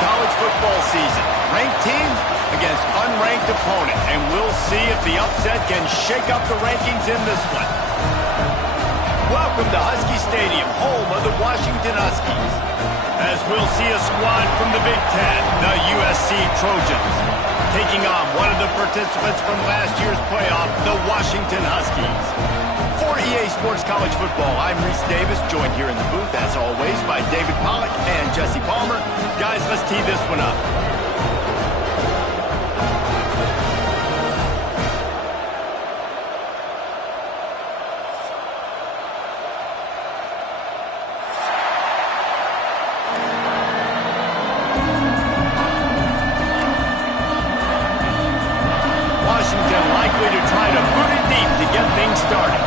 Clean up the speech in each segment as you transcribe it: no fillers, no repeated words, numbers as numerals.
college football season. Ranked team against unranked opponent, and we'll see if the upset can shake up the rankings in this one. Welcome to Husky Stadium, home of the Washington Huskies. As we'll see a squad from the Big Ten, the USC Trojans, taking on one of the participants from last year's playoff, the Washington Huskies. For EA Sports College Football, I'm Reese Davis, joined here in the booth, as always, by David Pollack and Jesse Palmer. Guys, let's tee this one up. Washington likely to try to boot it deep to get things started.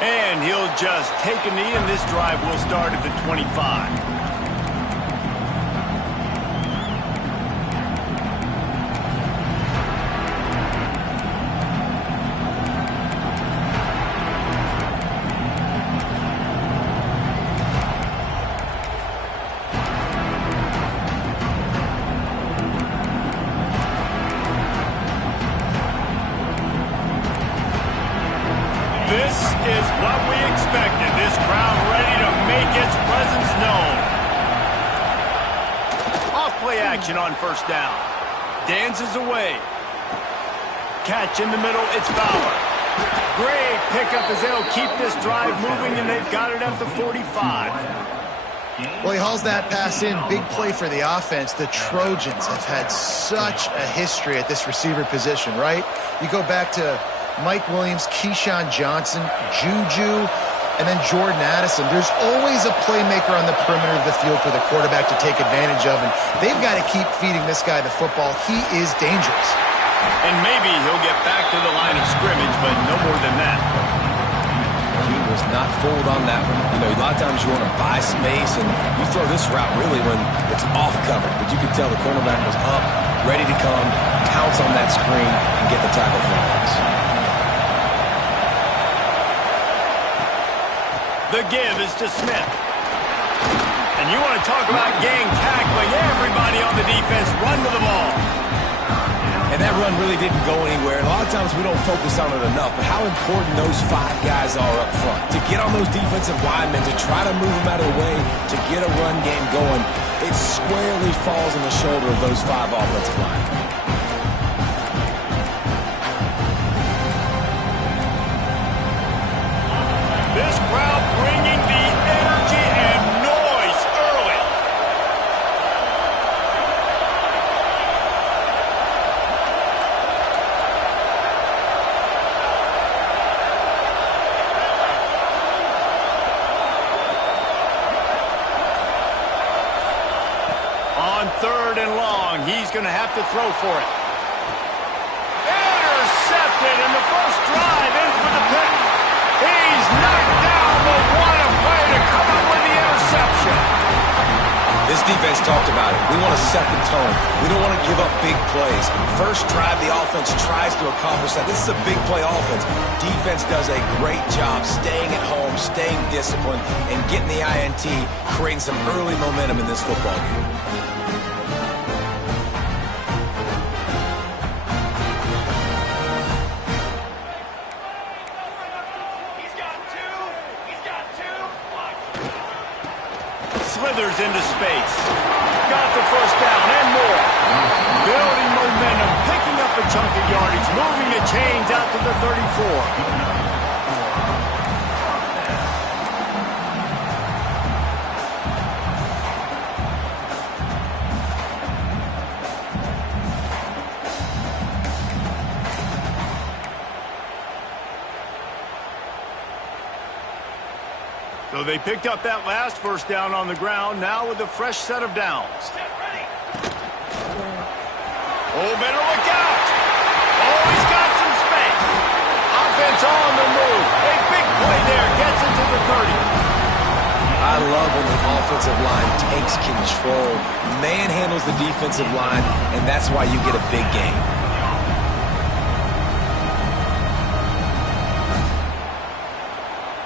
And he'll just take a knee, and this drive will start at the 25. This is what we expected. This crowd ready to make its presence known. Off-play action on first down. Dances away. Catch in the middle. It's Fowler. Great pickup as they'll keep this drive moving, and they've got it at the 45. Well, he hauls that pass in. Big play for the offense. The Trojans have had such a history at this receiver position, right? You go back to Mike Williams, Keyshawn Johnson, Juju, and then Jordan Addison. There's always a playmaker on the perimeter of the field for the quarterback to take advantage of, and they've got to keep feeding this guy the football. He is dangerous. And maybe he'll get back to the line of scrimmage, but no more than that. He was not fooled on that one. You know, a lot of times you want to buy space, and you throw this route really when it's off covered. But you could tell the cornerback was up, ready to come, pounce on that screen, and get the tackle for loss. The give is to Smith. And you want to talk about gang tackling. Everybody on the defense run with the ball. And that run really didn't go anywhere. And a lot of times we don't focus on it enough, but how important those 5 guys are up front. To get on those defensive linemen, to try to move them out of the way, to get a run game going, it squarely falls on the shoulder of those 5 offensive linemen. This crowd bringing the energy and noise early. On 3rd and long, he's going to have to throw for it. Intercepted, and the first drive ends with a pick. He's knocked down, but what a play to come up with the interception. This defense talked about it. We want to set the tone. We don't want to give up big plays. First drive, the offense tries to accomplish that. This is a big play offense. Defense does a great job staying at home, staying disciplined, and getting the INT, creating some early momentum in this football game. Slithers into space. Got the first down and more. Building momentum, picking up a chunk of yardage, moving the chains out to the 34. So they picked up that last first down on the ground, now with a fresh set of downs. Oh, better look out. Oh, he's got some space. Offense on the move. A big play there, gets it to the 30. I love when the offensive line takes control, manhandles the defensive line, and that's why you get a big game.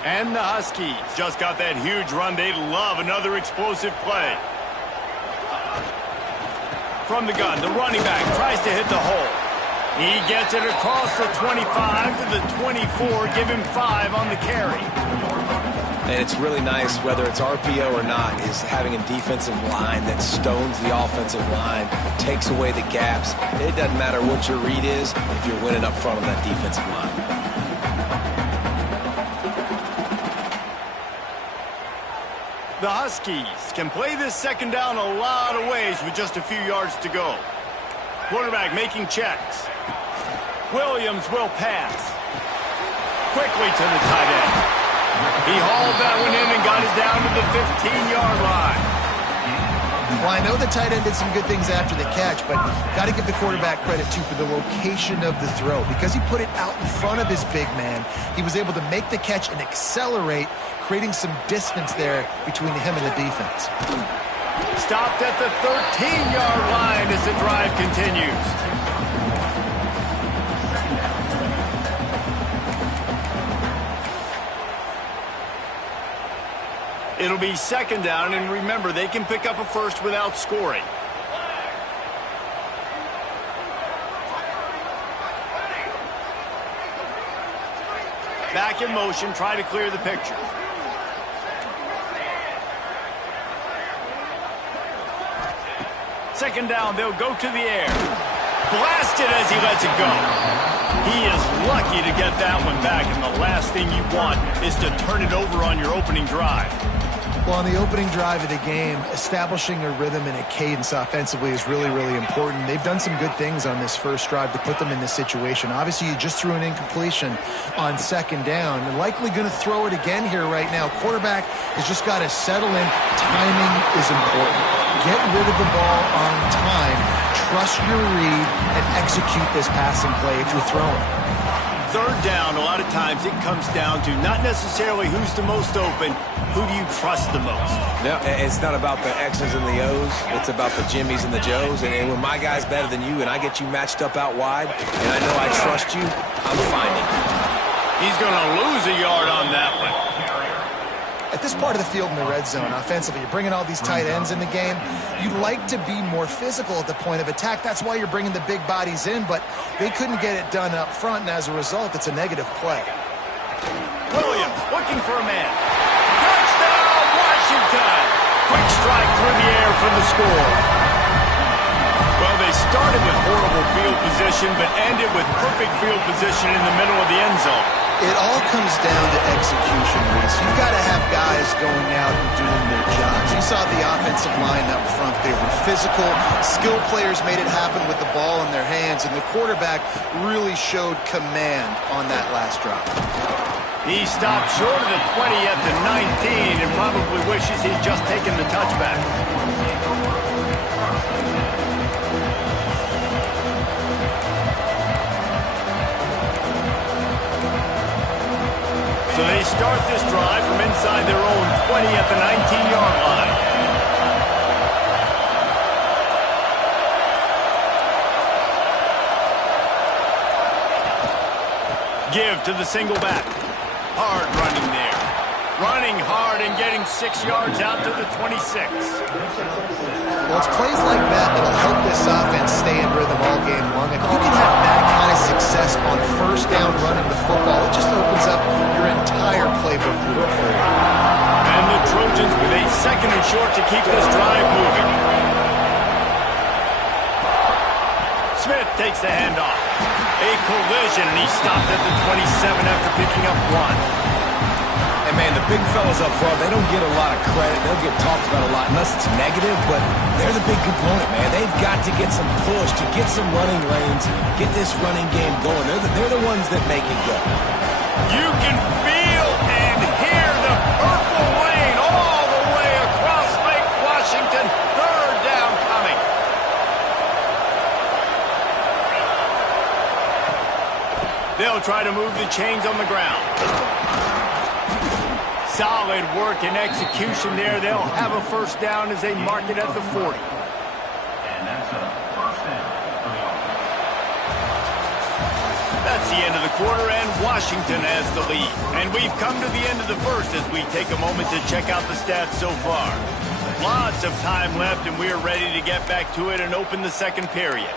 And the Huskies just got that huge run. They love another explosive play. From the gun, the running back tries to hit the hole. He gets it across the 25 to the 24. Give him 5 on the carry. And it's really nice, whether it's RPO or not, is having a defensive line that stones the offensive line, takes away the gaps. It doesn't matter what your read is if you're winning up front on that defensive line. The Huskies can play this second down a lot of ways with just a few yards to go. Quarterback making checks. Williams will pass. Quickly to the tight end. He hauled that one in and got it down to the 15-yard line. Well, I know the tight end did some good things after the catch, but got to give the quarterback credit, too, for the location of the throw. Because he put it out in front of his big man, he was able to make the catch and accelerate, creating some distance there between him and the defense. Stopped at the 13-yard line as the drive continues. It'll be second down, and remember, they can pick up a first without scoring. Back in motion, try to clear the picture. Second down, they'll go to the air. Blasted as he lets it go. He is lucky to get that one back, and the last thing you want is to turn it over on your opening drive. Well, on the opening drive of the game, establishing a rhythm and a cadence offensively is really, really important. They've done some good things on this first drive to put them in this situation. Obviously, you just threw an incompletion on second down. They're likely going to throw it again here right now. Quarterback has just got to settle in. Timing is important. Get rid of the ball on time. Trust your read and execute this passing play if you're throwing. Third down, a lot of times it comes down to not necessarily who's the most open, who do you trust the most? No, it's not about the X's and the O's. It's about the Jimmies and the Joes. And when my guy's better than you and I get you matched up out wide and I know I trust you, I'm finding you. He's going to lose a yard on that one. At this part of the field in the red zone, offensively, you're bringing all these tight ends in the game. You'd like to be more physical at the point of attack. That's why you're bringing the big bodies in, but they couldn't get it done up front, and as a result, it's a negative play. Williams looking for a man. Touchdown, Washington! Quick strike through the air for the score. Well, they started with horrible field position, but ended with perfect field position in the middle of the end zone. It all comes down to execution, Reese. You've got to have guys going out and doing their jobs. You saw the offensive line up front. They were physical. Skilled players made it happen with the ball in their hands, and the quarterback really showed command on that last drive. He stopped short of the 20 at the 19 and probably wishes he'd just taken the touchback. So they start this drive from inside their own 20 at the 19-yard line. Give to the single back. Hard running there. Running hard and getting 6 yards out to the 26. Well, it's plays like that that'll help this offense stay in rhythm all game long. If you can have that kind of success on first down running the football, it just opens up your entire playbook moving forward. And the Trojans with a second and short to keep this drive moving. Smith takes the handoff. A collision, and he stopped at the 27 after picking up 1. And, man, the big fellas up front, they don't get a lot of credit. They'll get talked about a lot unless it's negative, but they're the big component, man. They've got to get some push, to get some running lanes, get this running game going. They're the ones that make it go. You can feel and hear the purple rain all the way across Lake Washington. Third down coming. They'll try to move the chains on the ground. Solid work and execution there. They'll have a first down as they mark it at the 40. That's the end of the quarter, and Washington has the lead. And we've come to the end of the first as we take a moment to check out the stats so far. Lots of time left, and we are ready to get back to it and open the second period.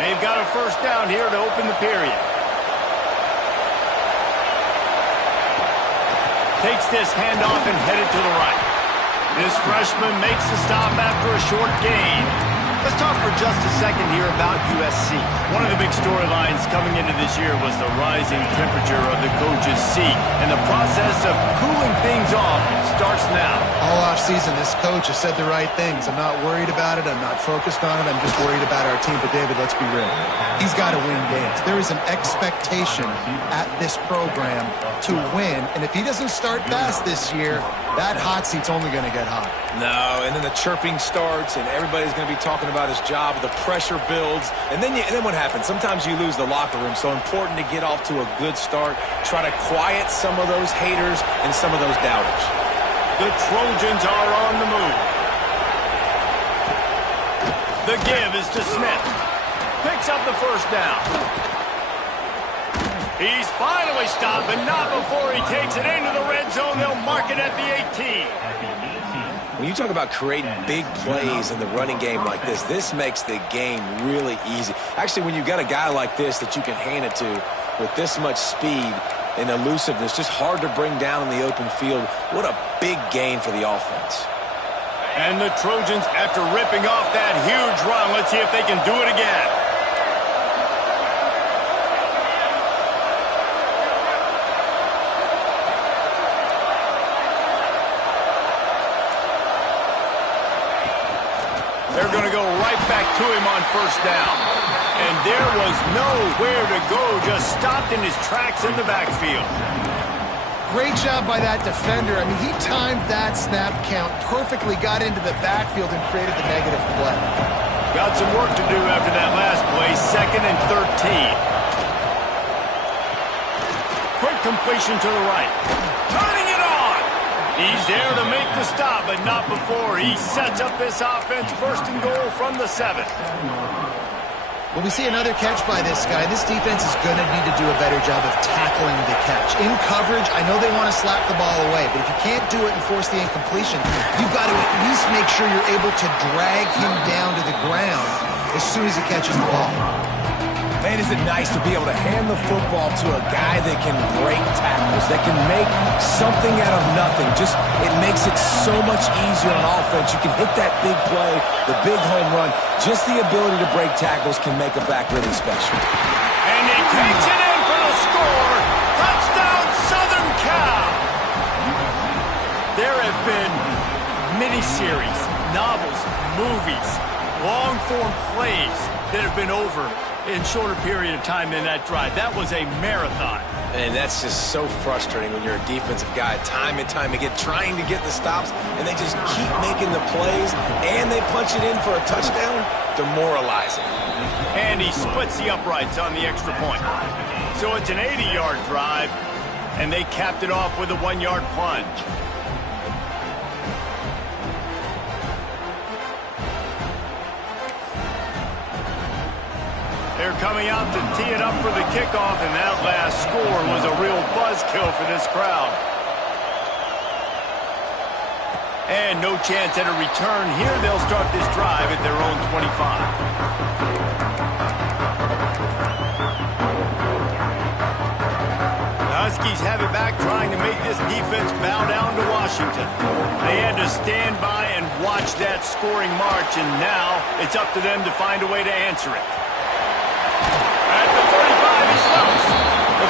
They've got a first down here to open the period. Takes this handoff and headed to the right. This freshman makes the stop after a short gain. Let's talk for just a second here about USC. One of the big storylines coming into this year was the rising temperature of the coach's seat, and the process of cooling things off starts now. All offseason, this coach has said the right things. I'm not worried about it. I'm not focused on it. I'm just worried about our team. But, David, let's be real. He's got to win games. There is an expectation at this program to win, and if he doesn't start fast this year, that hot seat's only going to get hot. No, and then the chirping starts, and everybody's going to be talking about his job. The pressure builds, and then what happens? Sometimes you lose the locker room, so important to get off to a good start. Try to quiet some of those haters and some of those doubters. The Trojans are on the move. The give is to Smith. Picks up the first down. He's finally stopped, but not before he takes it into the red zone. They'll mark it at the 18. When you talk about creating big plays in the running game like this makes the game really easy. Actually, when you've got a guy like this that you can hand it to with this much speed and elusiveness, just hard to bring down in the open field, what a big gain for the offense. And the Trojans, after ripping off that huge run, let's see if they can do it again. They're going to go right back to him on first down. And there was nowhere to go, just stopped in his tracks in the backfield. Great job by that defender. I mean, he timed that snap count perfectly, got into the backfield and created the negative play. Got some work to do after that last play, 2nd and 13. Quick completion to the right. Turning it on! He's there to make the stop, but not before he sets up this offense. 1st and goal from the 7. Well, we see another catch by this guy. This defense is going to need to do a better job of tackling the catch. In coverage, I know they want to slap the ball away, but if you can't do it and force the incompletion, you've got to at least make sure you're able to drag him down to the ground as soon as he catches the ball. Man, is it nice to be able to hand the football to a guy that can break tackles, that can make something out of nothing. Just, it makes it so much easier on offense. You can hit that big play, the big home run. Just the ability to break tackles can make a back really special. And he takes it in for the score. Touchdown, Southern Cal. There have been miniseries, novels, movies, long-form plays that have been over in shorter period of time than that drive. That was a marathon. And that's just so frustrating when you're a defensive guy, time and time again, trying to get the stops, and they just keep making the plays, and they punch it in for a touchdown. Demoralizing. And he splits the uprights on the extra point. So it's an 80-yard drive, and they capped it off with a 1-yard plunge. They're coming out to tee it up for the kickoff, and that last score was a real buzzkill for this crowd. And no chance at a return here. They'll start this drive at their own 25. The Huskies have it back, trying to make this defense bow down to Washington. They had to stand by and watch that scoring march, and now it's up to them to find a way to answer it. At the 35, he stops.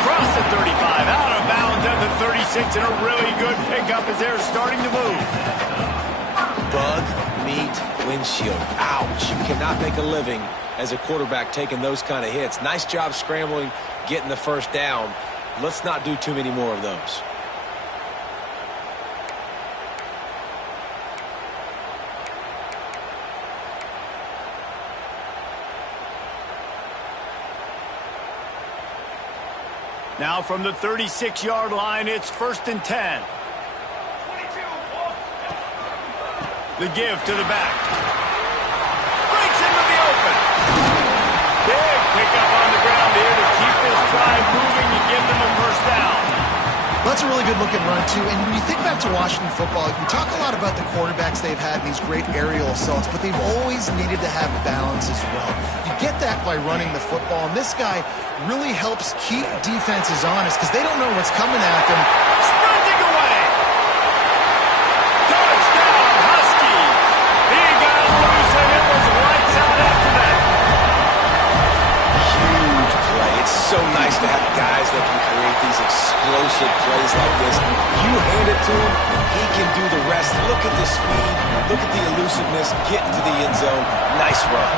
Across the 35, out of bounds at the 36, and a really good pickup as they're starting to move. Bug, meat, windshield. Ouch. You cannot make a living as a quarterback taking those kind of hits. Nice job scrambling, getting the first down. Let's not do too many more of those. Now from the 36-yard line, it's 1st and 10. The give to the back. good-looking run, too. And when you think back to Washington football, you talk a lot about the quarterbacks they've had in these great aerial assaults, but they've always needed to have balance as well. You get that by running the football, and this guy really helps keep defenses honest because they don't know what's coming at them. Sprinting away. Touchdown, Husky. He got loose, and it was lights out after that. Huge play. It's so nice to have guys that can create these explosive plays like this. You hand it to him, he can do the rest. Look at the speed. Look at the elusiveness. Get into the end zone. Nice run.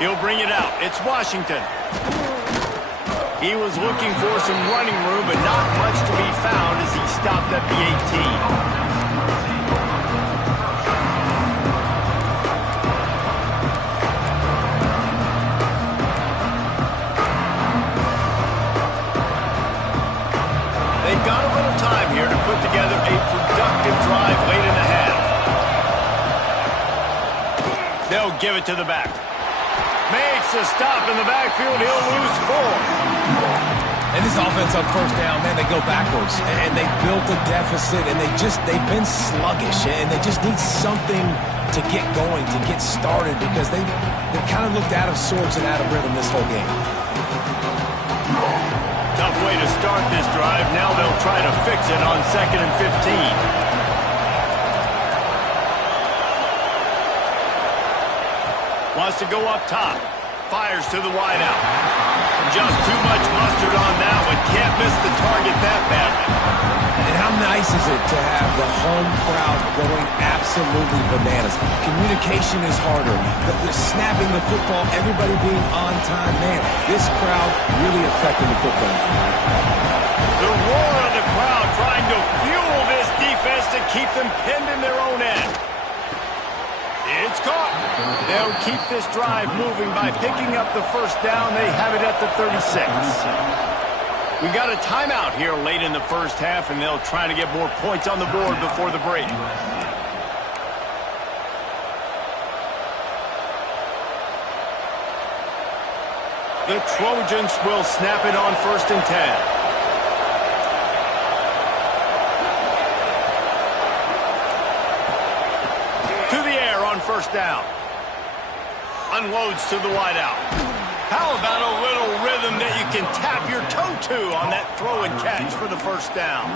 He'll bring it out. It's Washington. He was looking for some running room, but not much to be found as he stopped at the 18. They've got a little time here to put together a productive drive late in the half. They'll give it to the back. Makes a stop in the backfield. He'll lose 4. And this offense on first down, man, they go backwards. And they built a deficit, and they've been sluggish. And they just need something to get going, to get started, because they've kind of looked out of sorts and out of rhythm this whole game. Tough way to start this drive. Now they'll try to fix it on 2nd and 15. Wants to go up top. Fires to the wideout. Just too much mustard on that one. Can't miss the target that badly. And how nice is it to have the home crowd going absolutely bananas? Communication is harder. The snapping the football, everybody being on time. Man, this crowd really affecting the football. The roar of the crowd trying to fuel this defense to keep them pinned in their own end. It's caught. They'll keep this drive moving by picking up the first down. They have it at the 36. We got a timeout here late in the first half, and they'll try to get more points on the board before the break. The Trojans will snap it on 1st and 10. First down. Unloads to the wideout. How about a little rhythm that you can tap your toe to on that throw and catch for the first down?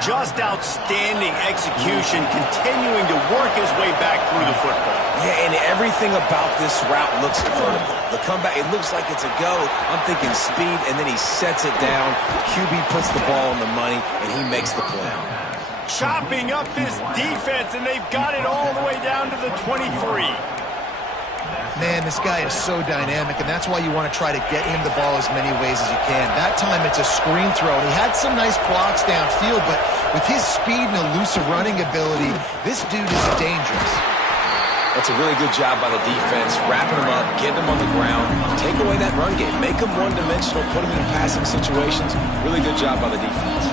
Just outstanding execution, continuing to work his way back through the football. Yeah, and everything about this route looks vertical. The comeback, it looks like it's a go. I'm thinking speed, and then he sets it down. QB puts the ball on the money, and he makes the play. Chopping up this defense, and they've got it all the way down to the 23. Man, this guy is so dynamic, and that's why you want to try to get him the ball as many ways as you can. That time, it's a screen throw, and he had some nice blocks downfield, but with his speed and elusive running ability, this dude is dangerous. That's a really good job by the defense, wrapping him up, getting him on the ground, take away that run game, make him one-dimensional, put him in passing situations. Really good job by the defense.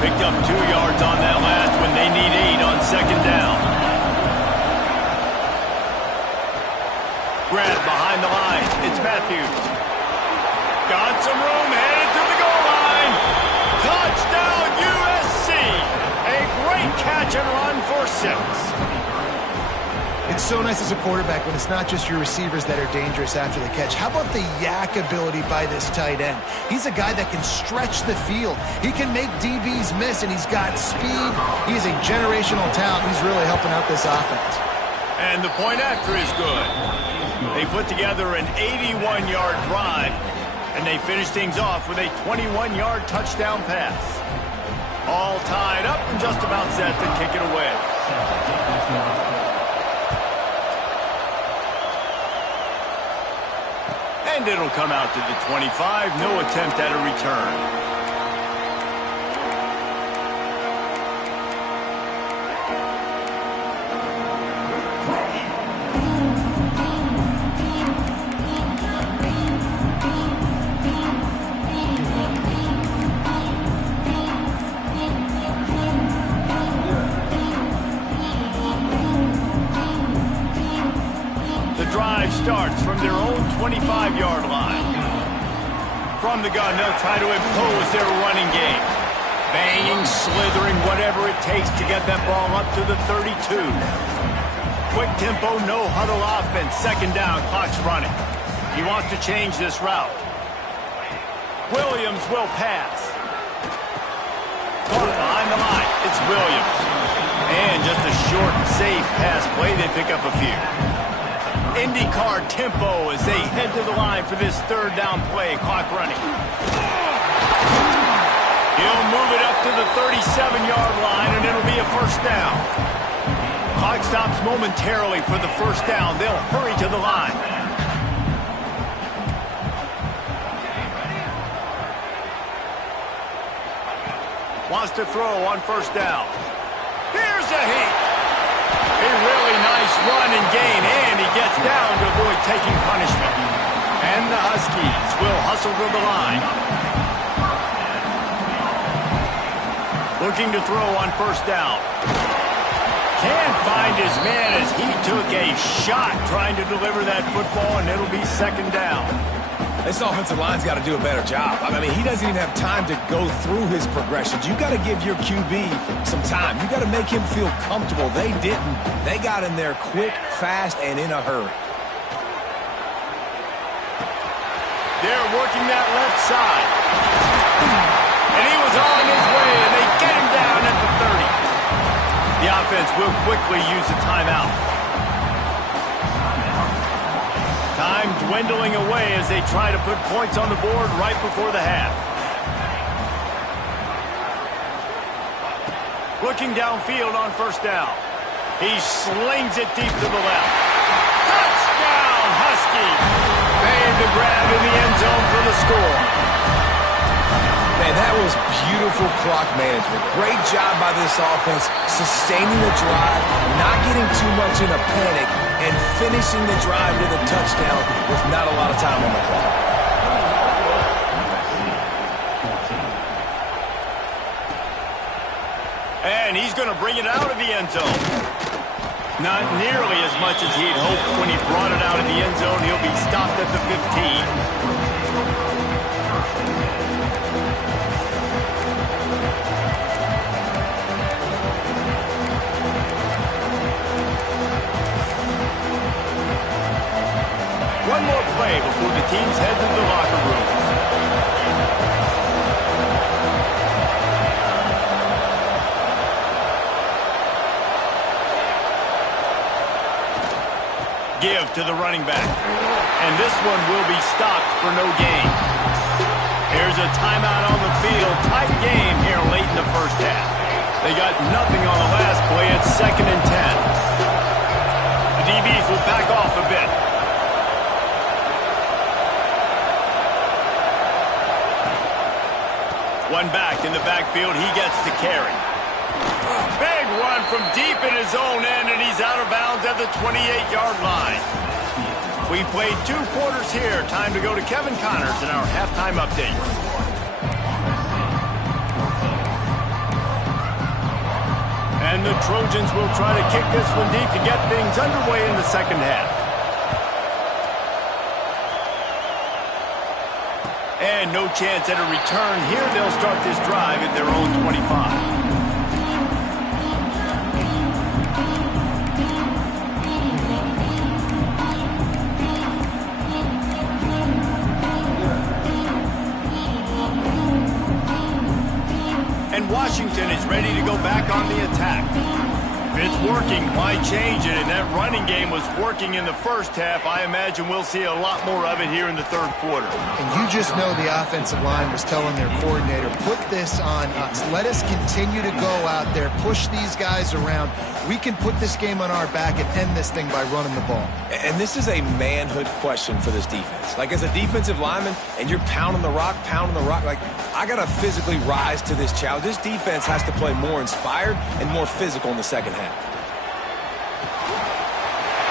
Picked up 2 yards on that last when they need 8 on 2nd down. Grab behind the line. It's Matthews. Got some room, headed to the goal line. Touchdown, USC. A great catch and run for 6. It's so nice as a quarterback when it's not just your receivers that are dangerous after the catch. How about the yak ability by this tight end? He's a guy that can stretch the field. He can make DBs miss, and he's got speed. He's a generational talent. He's really helping out this offense. And the point after is good. They put together an 81-yard drive, and they finish things off with a 21-yard touchdown pass. All tied up and just about set to kick it away. And it'll come out to the 25. No attempt at a return. Starts from their own 25-yard line. From the gun, they'll try to impose their running game. Banging, slithering, whatever it takes to get that ball up to the 32. Quick tempo, no huddle offense. Second down, clock's running. He wants to change this route. Williams will pass. Caught behind the line. It's Williams. And just a short, safe pass play. They pick up a few. IndyCar tempo as they head to the line for this third down play. Clock running. He'll move it up to the 37-yard line, and it'll be a first down. Clock stops momentarily for the first down. They'll hurry to the line. Wants to throw on first down. Here's a heat. A really nice run and gain, and he gets down to avoid taking punishment. And the Huskies will hustle to the line. Looking to throw on first down. Can't find his man as he took a shot trying to deliver that football, and it'll be second down. This offensive line's got to do a better job. I mean, he doesn't even have time to go through his progressions. You got to give your QB some time. You got to make him feel comfortable. They didn't. They got in there quick, fast, and in a hurry. They're working that left side. And he was on his way, and they get him down at the 30. The offense will quickly use a timeout. Time dwindling away as they try to put points on the board right before the half. Looking downfield on first down. He slings it deep to the left. Touchdown, Huskies! Made the grab in the end zone for the score. Man, that was beautiful clock management. Great job by this offense, sustaining the drive, not getting too much in a panic, and finishing the drive with a touchdown with not a lot of time on the clock. And he's going to bring it out of the end zone. Not nearly as much as he'd hoped when he brought it out of the end zone. He'll be stopped at the 15. One more play before the teams head to the locker rooms. Give to the running back. And this one will be stopped for no gain. Here's a timeout on the field. Tight game here late in the first half. They got nothing on the last play. It's 2nd and 10. The DBs will back off a bit. One back in the backfield. He gets to carry. Big run from deep in his own end, and he's out of bounds at the 28-yard line. We played 2 quarters here. Time to go to Kevin Connors in our halftime update. And the Trojans will try to kick this one deep to get things underway in the second half. And no chance at a return here. They'll start this drive at their own 25. And Washington is ready to go back on the attack. If it's working, why change it? And that running game was working in the first half. I imagine we'll see a lot more of it here in the third quarter. And you just know the offensive line was telling their coordinator, put this on us. Let us continue to go out there, push these guys around. We can put this game on our back and end this thing by running the ball. And this is a manhood question for this defense. Like, as a defensive lineman, and you're pounding the rock, like, I got to physically rise to this challenge. This defense has to play more inspired and more physical in the second half.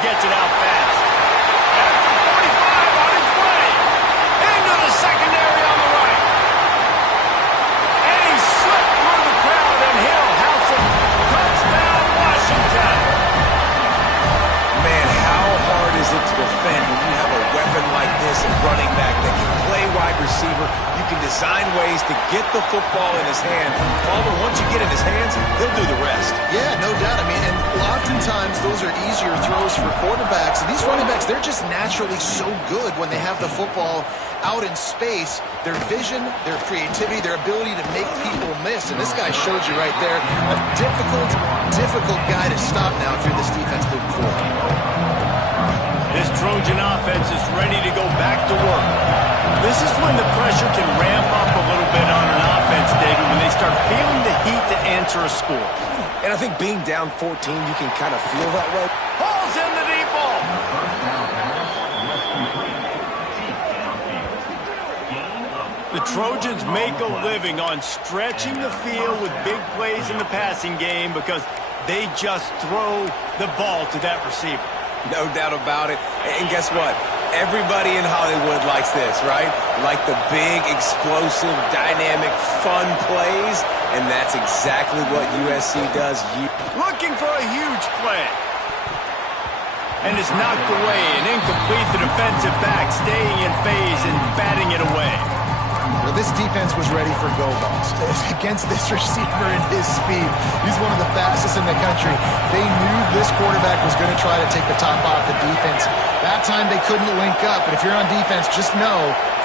Gets it out fast. At the 45 on its way. Into the secondary on the right. And he slipped through the crowd, and Hill house it. Touchdown, Washington. Man, how hard is it to defend when you have a weapon like this and running back that can play play wide receiver. You can design ways to get the football in his hand. Palmer, once you get in his hands, he'll do the rest. Yeah, no doubt. I mean, and oftentimes those are easier throws for quarterbacks. And these running backs, they're just naturally so good when they have the football out in space. Their vision, their creativity, their ability to make people miss. And this guy showed you right there, a difficult guy to stop now if you're this defense moving forward. This Trojan offense is ready to go back to work. This is when the pressure can ramp up a little bit on an offense, David, when they start feeling the heat to answer a score. And I think being down 14, you can kind of feel that way. Hauls in the deep ball. The Trojans make a living on stretching the field with big plays in the passing game because they just throw the ball to that receiver. No doubt about it. And guess what? Everybody in Hollywood likes this, right? Like the big, explosive, dynamic, fun plays. And that's exactly what USC does. Looking for a huge play. And it's knocked away and incomplete. The defensive back staying in phase and batting it away. Well, this defense was ready for go balls. Against this receiver and his speed, he's one of the fastest in the country. They knew this quarterback was going to try to take the top off the defense. That time they couldn't link up, but if you're on defense, just know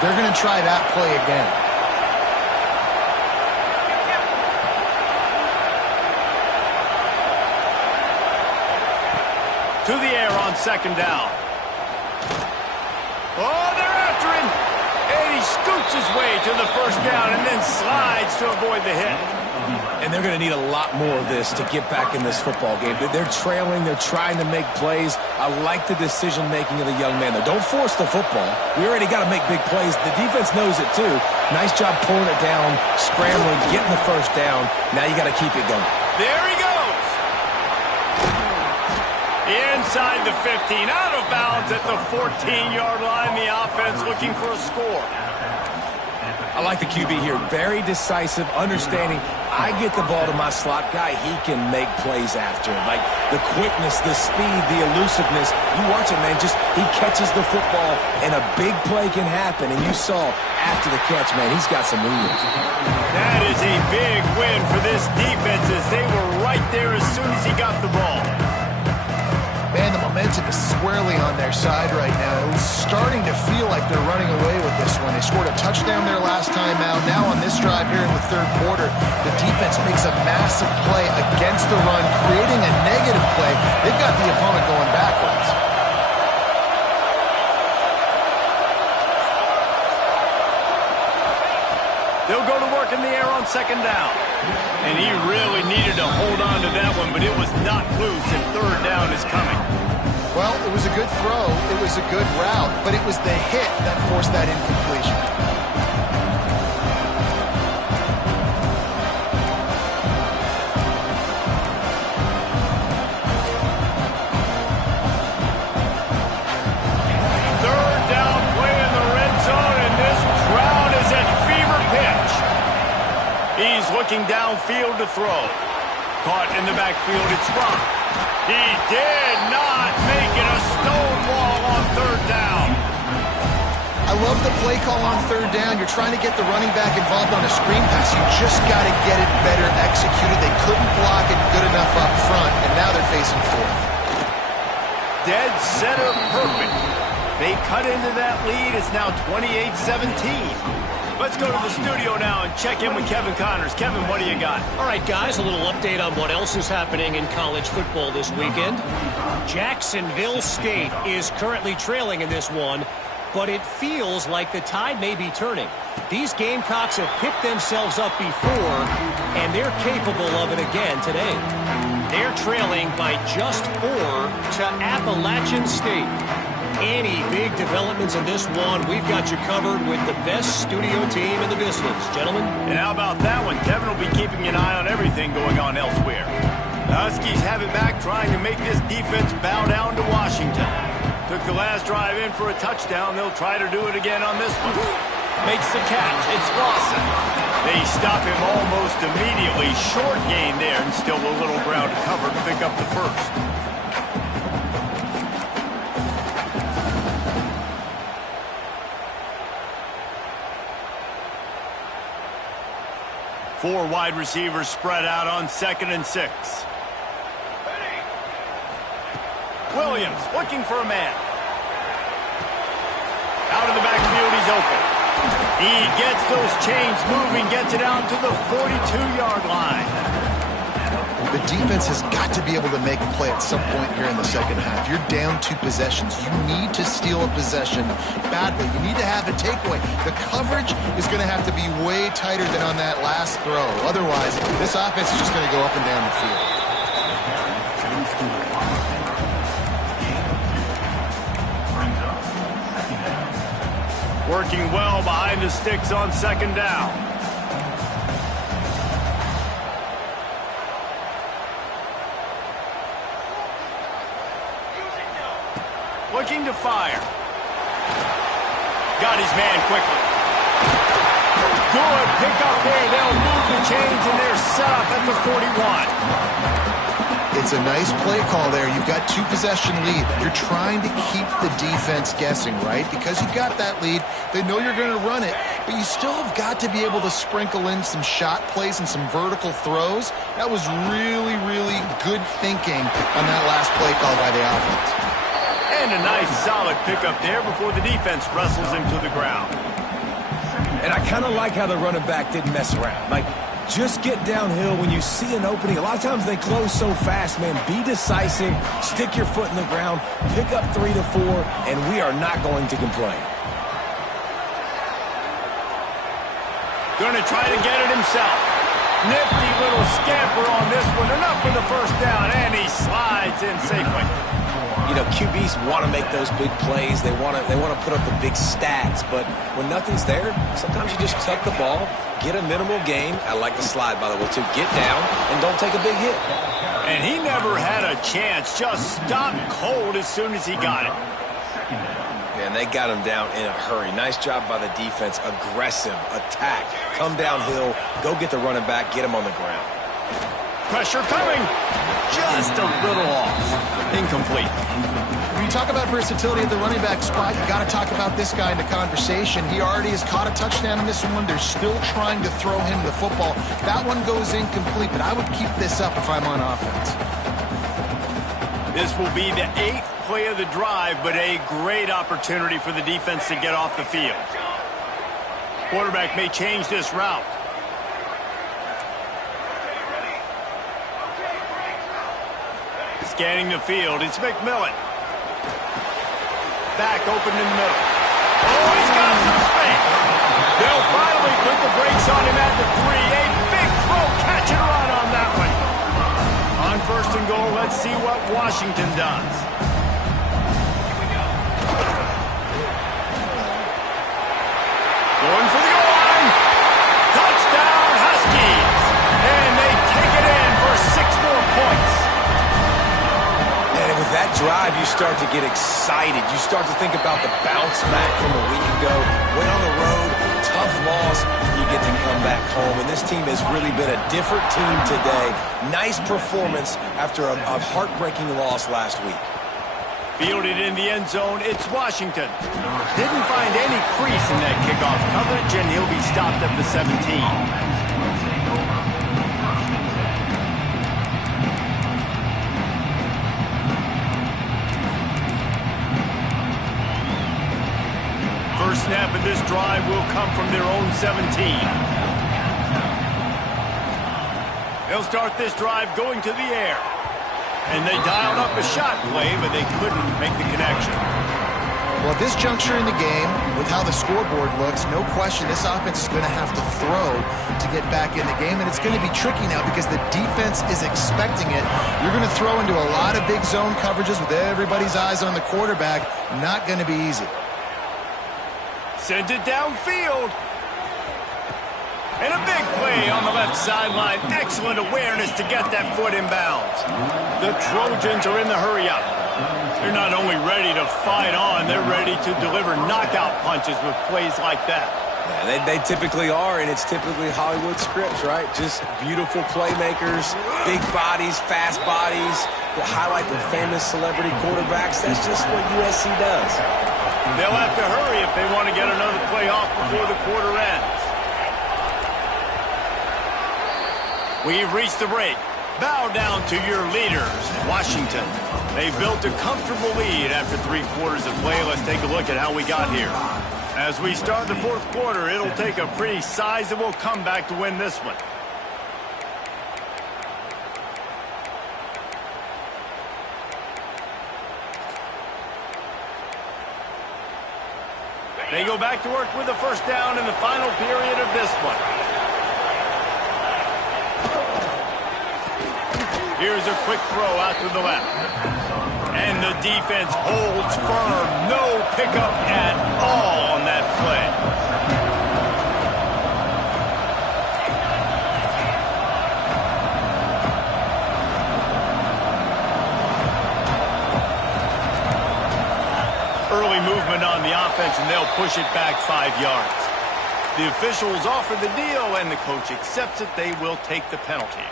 they're going to try that play again. To the air on second down. Oh, they're after him. And he scoots his way to the first down and then slides to avoid the hit. And they're going to need a lot more of this to get back in this football game. They're trailing. They're trying to make plays. I like the decision-making of the young man, though. Don't force the football. We already got to make big plays. The defense knows it, too. Nice job pulling it down, scrambling, getting the first down. Now you got to keep it going. There he goes. Inside the 15, out of bounds at the 14-yard line. The offense looking for a score. I like the QB here. Very decisive, understanding. I get the ball to my slot guy. He can make plays after it. Like the quickness, the speed, the elusiveness. You watch it, man. Just he catches the football, and a big play can happen. And you saw after the catch, man, he's got some wheels. That is a big win for this defense as they were right there as soon as he got the ball. Man, the momentum is squarely on their side right now. It was starting to feel like they're running away with this one. They scored a touchdown their last time out. Now on this drive here in the third quarter, the defense makes a massive play against the run, creating a negative play. They've got the opponent going backwards. They'll go to work in the air on second down. And he really needed to hold on to that one, but it was not loose, and third down is coming. Well, it was a good throw. It was a good route, but it was the hit that forced that incompletion. Third down play in the red zone, and this crowd is at fever pitch. He's looking downfield to throw. Caught in the backfield, it's Rock. He did not make it. A stone wall on third down. I love the play call on third down. You're trying to get the running back involved on a screen pass. You just got to get it better executed. They couldn't block it good enough up front, and now they're facing fourth. Dead center perfect. They cut into that lead. It's now 28-17. Let's go to the studio now and check in with Kevin Connors. Kevin, what do you got? All right, guys, a little update on what else is happening in college football this weekend. Jacksonville State is currently trailing in this one, but it feels like the tide may be turning. These Gamecocks have picked themselves up before, and they're capable of it again today. They're trailing by just 4 to Appalachian State. Any big developments in this one, we've got you covered with the best studio team in the business. Gentlemen? And how about that one? Kevin will be keeping an eye on everything going on elsewhere. The Huskies have it back, trying to make this defense bow down to Washington. Took the last drive in for a touchdown. They'll try to do it again on this one. Makes the catch. It's Lawson. They stop him almost immediately. Short gain there, and still a little ground to cover to pick up the first. Four wide receivers spread out on 2nd and 6. Williams looking for a man. Out of the backfield, he's open. He gets those chains moving, gets it out to the 42-yard line. The defense has got to be able to make a play at some point here in the second half. You're down 2 possessions. You need to steal a possession badly. You need to have a takeaway. The coverage is going to have to be way tighter than on that last throw. Otherwise, this offense is just going to go up and down the field. Working well behind the sticks on 2nd down. Looking to fire. Got his man quickly. Good pick up there. They'll move the chains, and they're set up at the 41. It's a nice play call there. You've got 2 possession lead. You're trying to keep the defense guessing, right? Because you've got that lead. They know you're going to run it, but you still have got to be able to sprinkle in some shot plays and some vertical throws. That was really, really good thinking on that last play call by the offense. And a nice solid pickup there before the defense wrestles him to the ground. And I kind of like how the running back didn't mess around. Like, just get downhill when you see an opening. A lot of times they close so fast, man. Be decisive, stick your foot in the ground, pick up 3 to 4, and we are not going to complain. Going to try to get it himself. Nifty little scamper on this one. Enough for the first down, and he slides in safely. You know, QBs want to make those big plays. They want to put up the big stats. But when nothing's there, sometimes you just tuck the ball, get a minimal gain. I like the slide, by the way, too. Get down and don't take a big hit. And he never had a chance. Just stopped cold as soon as he got it. And they got him down in a hurry. Nice job by the defense. Aggressive, attack, come downhill, go get the running back, get him on the ground. Pressure coming. Just a little off. Incomplete. When you talk about versatility at the running back spot, you got to talk about this guy in the conversation. He already has caught a touchdown in this one. They're still trying to throw him the football. That one goes incomplete, but I would keep this up if I'm on offense. This will be the 8th play of the drive, but a great opportunity for the defense to get off the field. Quarterback may change this route. Scanning the field, it's McMillan. Back open in the middle. Oh, he's got some space. They'll finally put the brakes on him at the 3. A big throw, catch and run on that one. On 1st and goal, let's see what Washington does. Going for the goal line. Touchdown, Huskies. And they take it in for 6 more points. And with that drive, you start to get excited. You start to think about the bounce back from a week ago. Went on the road, tough loss. You get to come back home. And this team has really been a different team today. Nice performance after a heartbreaking loss last week. Fielded in the end zone, it's Washington. Didn't find any crease in that kickoff coverage, and he'll be stopped at the 17. First snap of this drive will come from their own 17. They'll start this drive going to the air. And they dialed up a shot play, but they couldn't make the connection. Well, at this juncture in the game, with how the scoreboard looks, no question this offense is going to have to throw to get back in the game, and it's going to be tricky now because the defense is expecting it. You're going to throw into a lot of big zone coverages with everybody's eyes on the quarterback. Not going to be easy. Sent it downfield. And a big play on the left sideline. Excellent awareness to get that foot in bounds. The Trojans are in the hurry-up. They're not only ready to fight on, they're ready to deliver knockout punches with plays like that. Yeah, they typically are, and it's typically Hollywood scripts, right? Just beautiful playmakers, big bodies, fast bodies that highlight the famous celebrity quarterbacks. That's just what USC does. They'll have to hurry if they want to get another play off before the quarter ends. We've reached the break. Bow down to your leaders, Washington. They built a comfortable lead after 3 quarters of play. Let's take a look at how we got here. As we start the 4th quarter, it'll take a pretty sizable comeback to win this one. They go back to work with the first down in the final period of this one. Here's a quick throw out to the left. And the defense holds firm. No pickup at all on that play. Early movement on the offense, and they'll push it back 5 yards. The officials offer the deal, and the coach accepts it. They will take the penalty.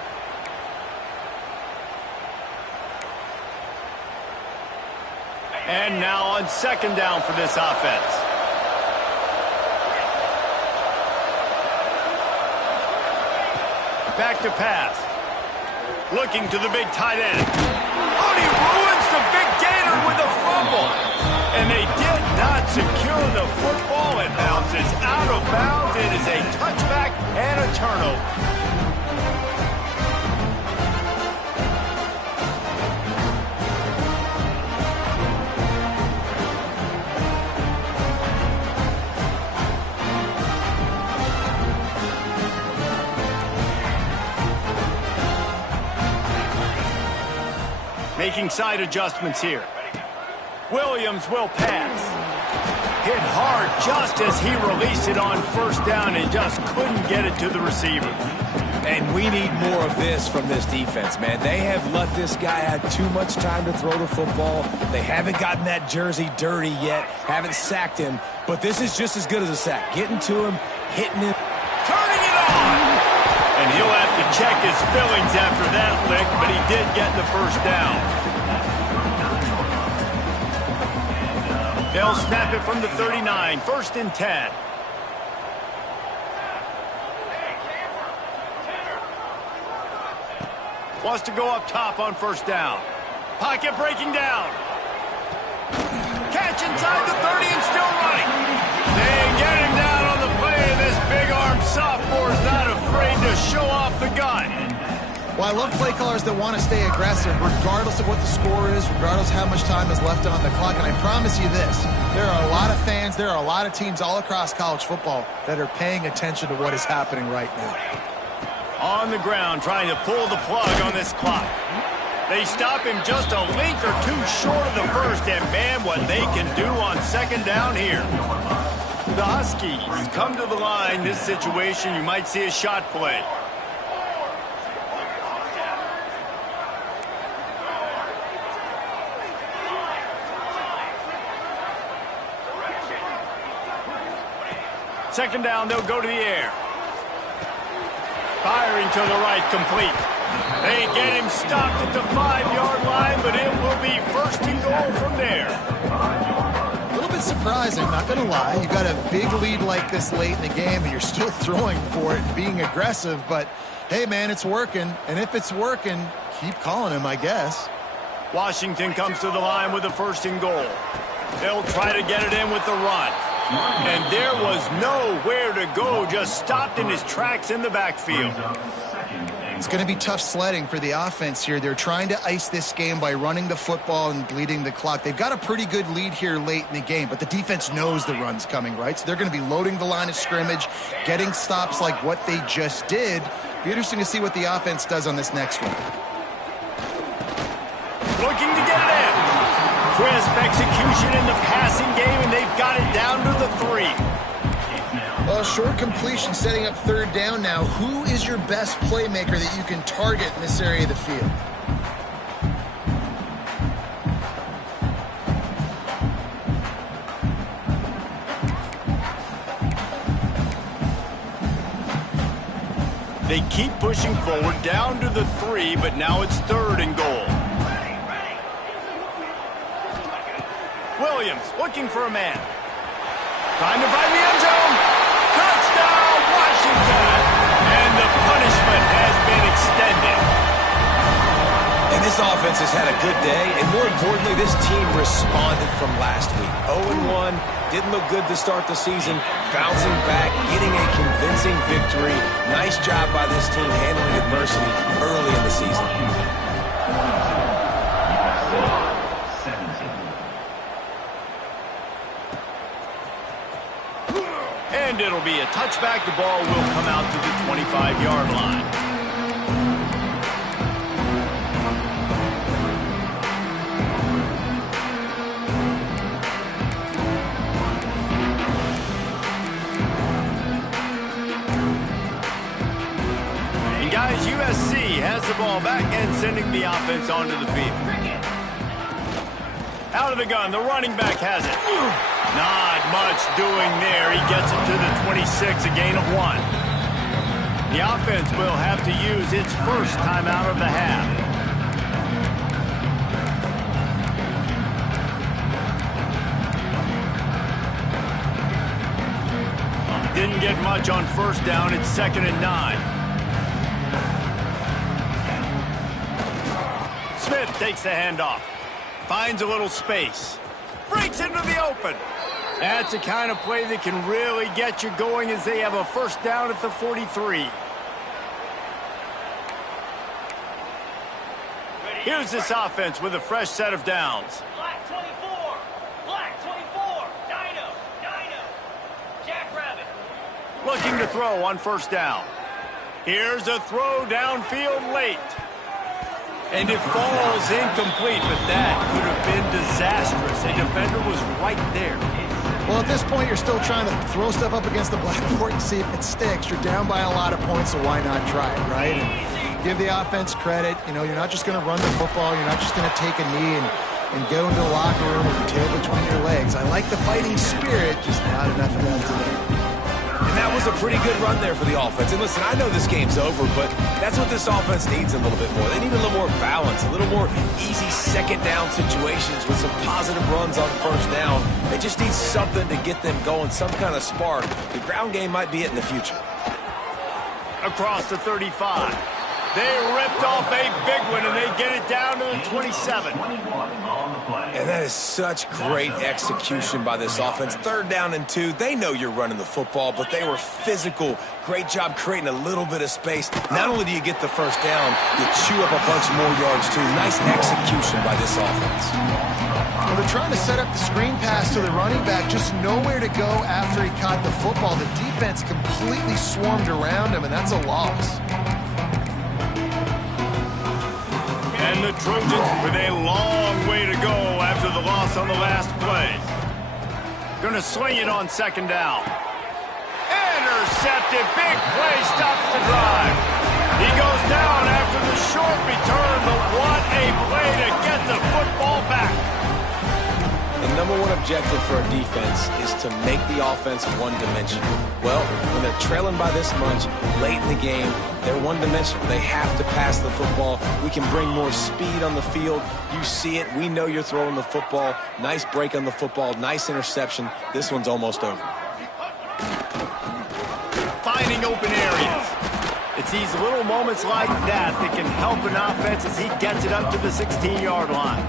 And now on 2nd down for this offense. Back to pass. Looking to the big tight end. Oh, he ruins the big gainer with a fumble. And they did not secure the football. It bounces out of bounds. It is a touchback and a turnover. Making side adjustments here. Williams will pass. Hit hard just as he released it on 1st down and just couldn't get it to the receiver. And we need more of this from this defense, man. They have let this guy have too much time to throw the football. They haven't gotten that jersey dirty yet, haven't sacked him. But this is just as good as a sack. Getting to him, hitting him. Turning it on! And he'll have to check his fillings after that lick, but he did get the 1st down. They'll snap it from the 39, 1st and 10. Wants to go up top on 1st down. Pocket breaking down. Catch inside the 30 and still running. They get him down on the play, and this big-armed sophomore is not afraid to show off the gun. Well, I love play callers that want to stay aggressive regardless of what the score is, regardless of how much time is left on the clock. And I promise you this, there are a lot of fans, there are a lot of teams all across college football that are paying attention to what is happening right now. On the ground, trying to pull the plug on this clock. They stop him just a length or two short of the 1st, and man, what they can do on 2nd down here. The Huskies come to the line. This situation, you might see a shot play. Second down, they'll go to the air. Firing to the right, complete. They get him stopped at the 5-yard line, but it will be 1st and goal from there. A little bit surprising, not going to lie. You got a big lead like this late in the game, and you're still throwing for it and being aggressive. But, hey, man, it's working. And if it's working, keep calling him, I guess. Washington comes to the line with a 1st and goal. They'll try to get it in with the run. And there was nowhere to go, just stopped in his tracks in the backfield. It's going to be tough sledding for the offense here. They're trying to ice this game by running the football and bleeding the clock. They've got a pretty good lead here late in the game, but the defense knows the run's coming, right? So they're going to be loading the line of scrimmage, getting stops like what they just did. Be interesting to see what the offense does on this next one. Looking to get it in. Crisp execution in the passing game, and they've got it down to the 3. Well, short completion setting up 3rd down now. Who is your best playmaker that you can target in this area of the field? They keep pushing forward down to the 3, but now it's 3rd and goal. Williams looking for a man. Trying to find the end zone. Touchdown, Washington! And the punishment has been accepted. This offense has had a good day, and more importantly, this team responded from last week. 0-1, didn't look good to start the season, bouncing back, getting a convincing victory. Nice job by this team handling adversity early in the season. And it'll be a touchback. The ball will come out to the 25-yard line. And guys, USC has the ball back and sending the offense onto the field. Out of the gun, the running back has it. Not much doing there. He gets it to the 26, a gain of 1. The offense will have to use its first timeout of the half. Didn't get much on first down. It's 2nd and 9. Smith takes the handoff. Finds a little space. Breaks into the open. That's the kind of play that can really get you going as they have a first down at the 43. Here's this offense with a fresh set of downs. Black 24. Black 24. Dino. Jackrabbit. Looking to throw on first down. Here's a throw downfield late. And it falls incomplete, but that could have been disastrous. A defender was right there. Well, at this point, you're still trying to throw stuff up against the blackboard and see if it sticks. You're down by a lot of points, so why not try it, right? And give the offense credit. You know, you're not just going to run the football. You're not just going to take a knee and go into the locker room with your tail between your legs. I like the fighting spirit, just not enough of that today. And that was a pretty good run there for the offense. And listen, I know this game's over, but that's what this offense needs a little bit more. They need a little more balance, a little more easy second down situations with some positive runs on first down. They just need something to get them going, some kind of spark. The ground game might be it in the future. Across the 35. They ripped off a big one, and they get it down to the 27. And that is such great execution by this offense. 3rd down and 2. They know you're running the football, but they were physical. Great job creating a little bit of space. Not only do you get the first down, you chew up a bunch more yards, too. Nice execution by this offense. Well, they're trying to set up the screen pass to the running back, just nowhere to go after he caught the football. The defense completely swarmed around him, and that's a loss. And the Trojans with a long way to go after the loss on the last play. Gonna swing it on 2nd down. Intercepted. Big play stops the drive. He goes down after the short return, but what a play to get the football back. The number one objective for a defense is to make the offense one-dimensional. Well, when they're trailing by this much late in the game, they're one-dimensional. They have to pass the football. We can bring more speed on the field. You see it. We know you're throwing the football. Nice break on the football. Nice interception. This one's almost over. Finding open areas. It's these little moments like that that can help an offense as he gets it up to the 16-yard line.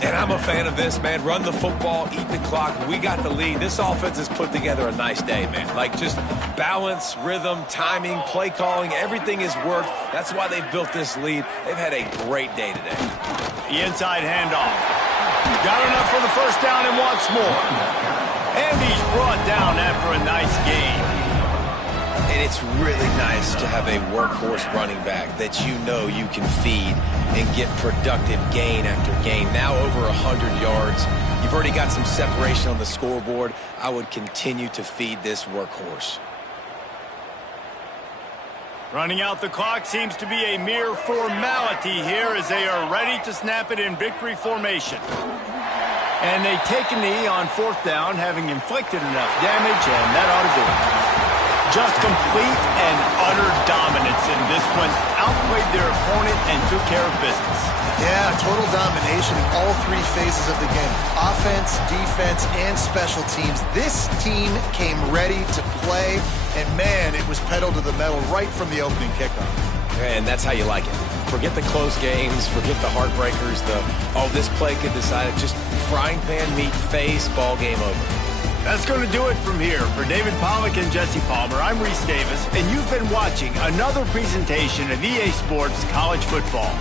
And I'm a fan of this, man. Run the football, eat the clock. We got the lead. This offense has put together a nice day, man. Like, just balance, rhythm, timing, play calling, everything has worked. That's why they've built this lead. They've had a great day today. The inside handoff. Got enough for the first down and wants more. And he's brought down after a nice game. And it's really nice to have a workhorse running back that you know you can feed and get productive gain after gain. Now over 100 yards. You've already got some separation on the scoreboard. I would continue to feed this workhorse. Running out the clock seems to be a mere formality here as they are ready to snap it in victory formation. And they take a knee on 4th down, having inflicted enough damage, and that ought to do it. Just complete and utter dominance in this one. Outplayed their opponent and took care of business. Yeah, total domination in all 3 phases of the game. Offense, defense, and special teams. This team came ready to play, and man, it was pedal to the metal right from the opening kickoff. And that's how you like it. Forget the close games, forget the heartbreakers, this play could decide it. Just frying pan meat face, ball game over. That's going to do it from here. For David Pollack and Jesse Palmer, I'm Reese Davis, and you've been watching another presentation of EA Sports College Football.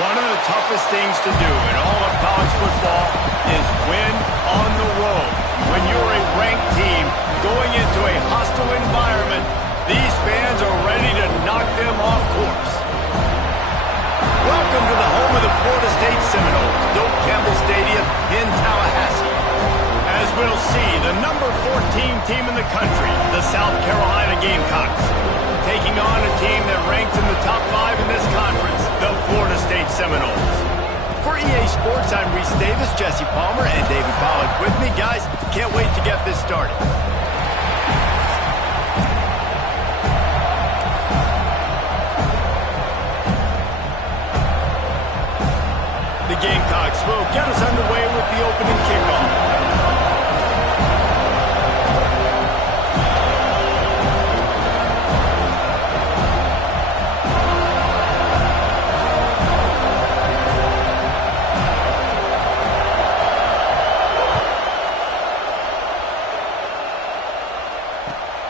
One of the toughest things to do in all of college football is win on the road. When you're a ranked team going into a hostile environment, these fans are ready to knock them off course. Welcome to the home of the Florida State Seminoles, Doak Campbell Stadium in Tallahassee. As we'll see, the number 14 team in the country, the South Carolina Gamecocks, taking on a team that ranks in the top 5 in this conference, the Florida State Seminoles. For EA Sports, I'm Reese Davis, Jesse Palmer, and David Pollack with me. Guys, can't wait to get this started. The Gamecocks will get us underway with the opening kickoff.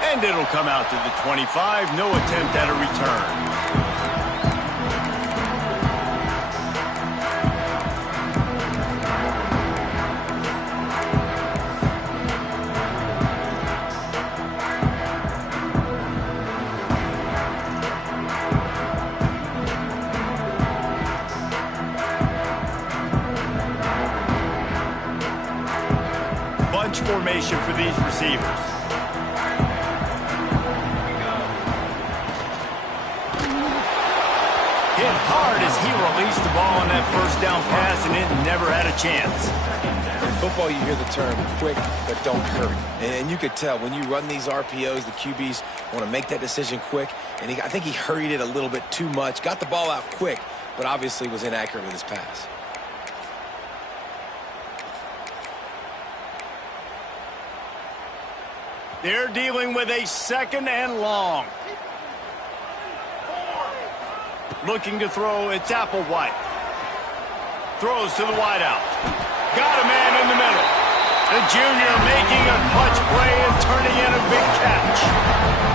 And it'll come out to the 25. No attempt at a return. Bunch formation for these receivers. Hit hard as he released the ball on that first down pass, and it never had a chance. In football, you hear the term quick, but don't hurry. And you could tell when you run these RPOs, the QBs want to make that decision quick. And I think he hurried it a little bit too much. Got the ball out quick, but obviously was inaccurate with his pass. They're dealing with a second and long. Looking to throw, it's Applewhite. Throws to the wideout. Got a man in the middle. The junior making a clutch play and turning in a big catch.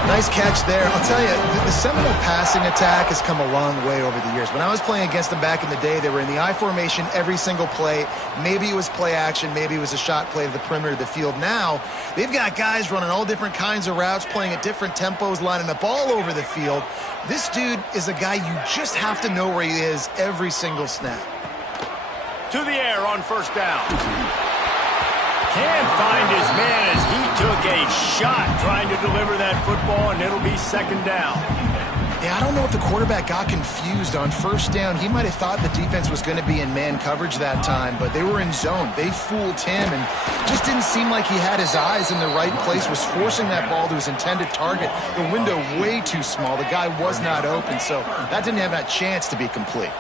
Nice catch there. I'll tell you, the Seminole passing attack has come a long way over the years. When I was playing against them back in the day, they were in the I formation every single play. Maybe it was play action. Maybe it was a shot play to the perimeter of the field. Now, they've got guys running all different kinds of routes, playing at different tempos, lining up all over the field. This dude is a guy you just have to know where he is every single snap. To the air on first down. Can't find his man as he took a shot trying to deliver that football, and it'll be second down. Yeah, I don't know if the quarterback got confused on first down. He might have thought the defense was going to be in man coverage that time, but they were in zone. They fooled him, and just didn't seem like he had his eyes in the right place, was forcing that ball to his intended target. The window way too small. The guy was not open, so that didn't have that chance to be complete.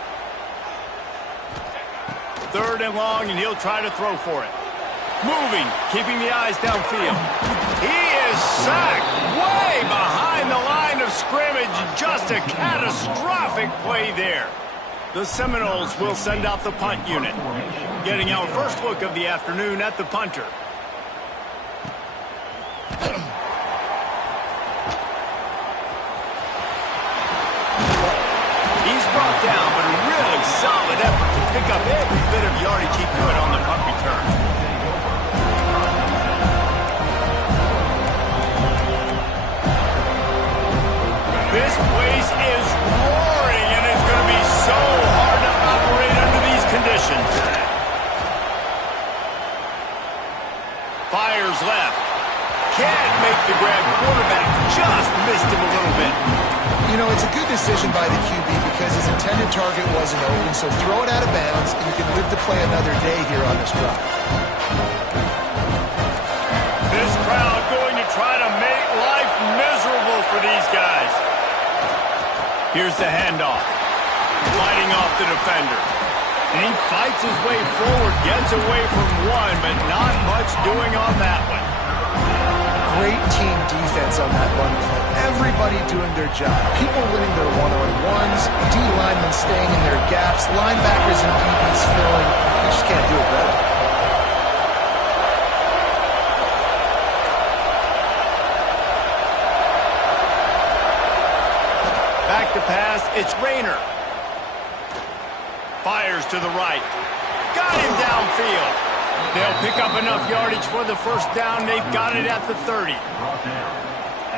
Third and long, and he'll try to throw for it. Moving, keeping the eyes downfield. He is sacked way behind the line of scrimmage. Just a catastrophic play there. The Seminoles will send out the punt unit. Getting our first look of the afternoon at the punter. brought down, but a really solid effort to pick up every bit of yardage he could on the punt return. This place is roaring, and it's going to be so hard to operate under these conditions. Fires left. Can't make the grab. Quarterback just missed him a little bit. You know, it's a good decision by the QB because his intended target wasn't open, so throw it out of bounds, and you can live to play another day here on this drive. This crowd going to try to make life miserable for these guys. Here's the handoff. Fighting off the defender. And he fights his way forward, gets away from one, but not much doing on that one. Great team defense on that run play. Everybody doing their job. People winning their one-on-ones, D linemen staying in their gaps, linebackers and DBs filling. You just can't do it better. Back to pass, it's Rayner. Fires to the right. Got him downfield. They'll pick up enough yardage for the first down. They've got it at the 30.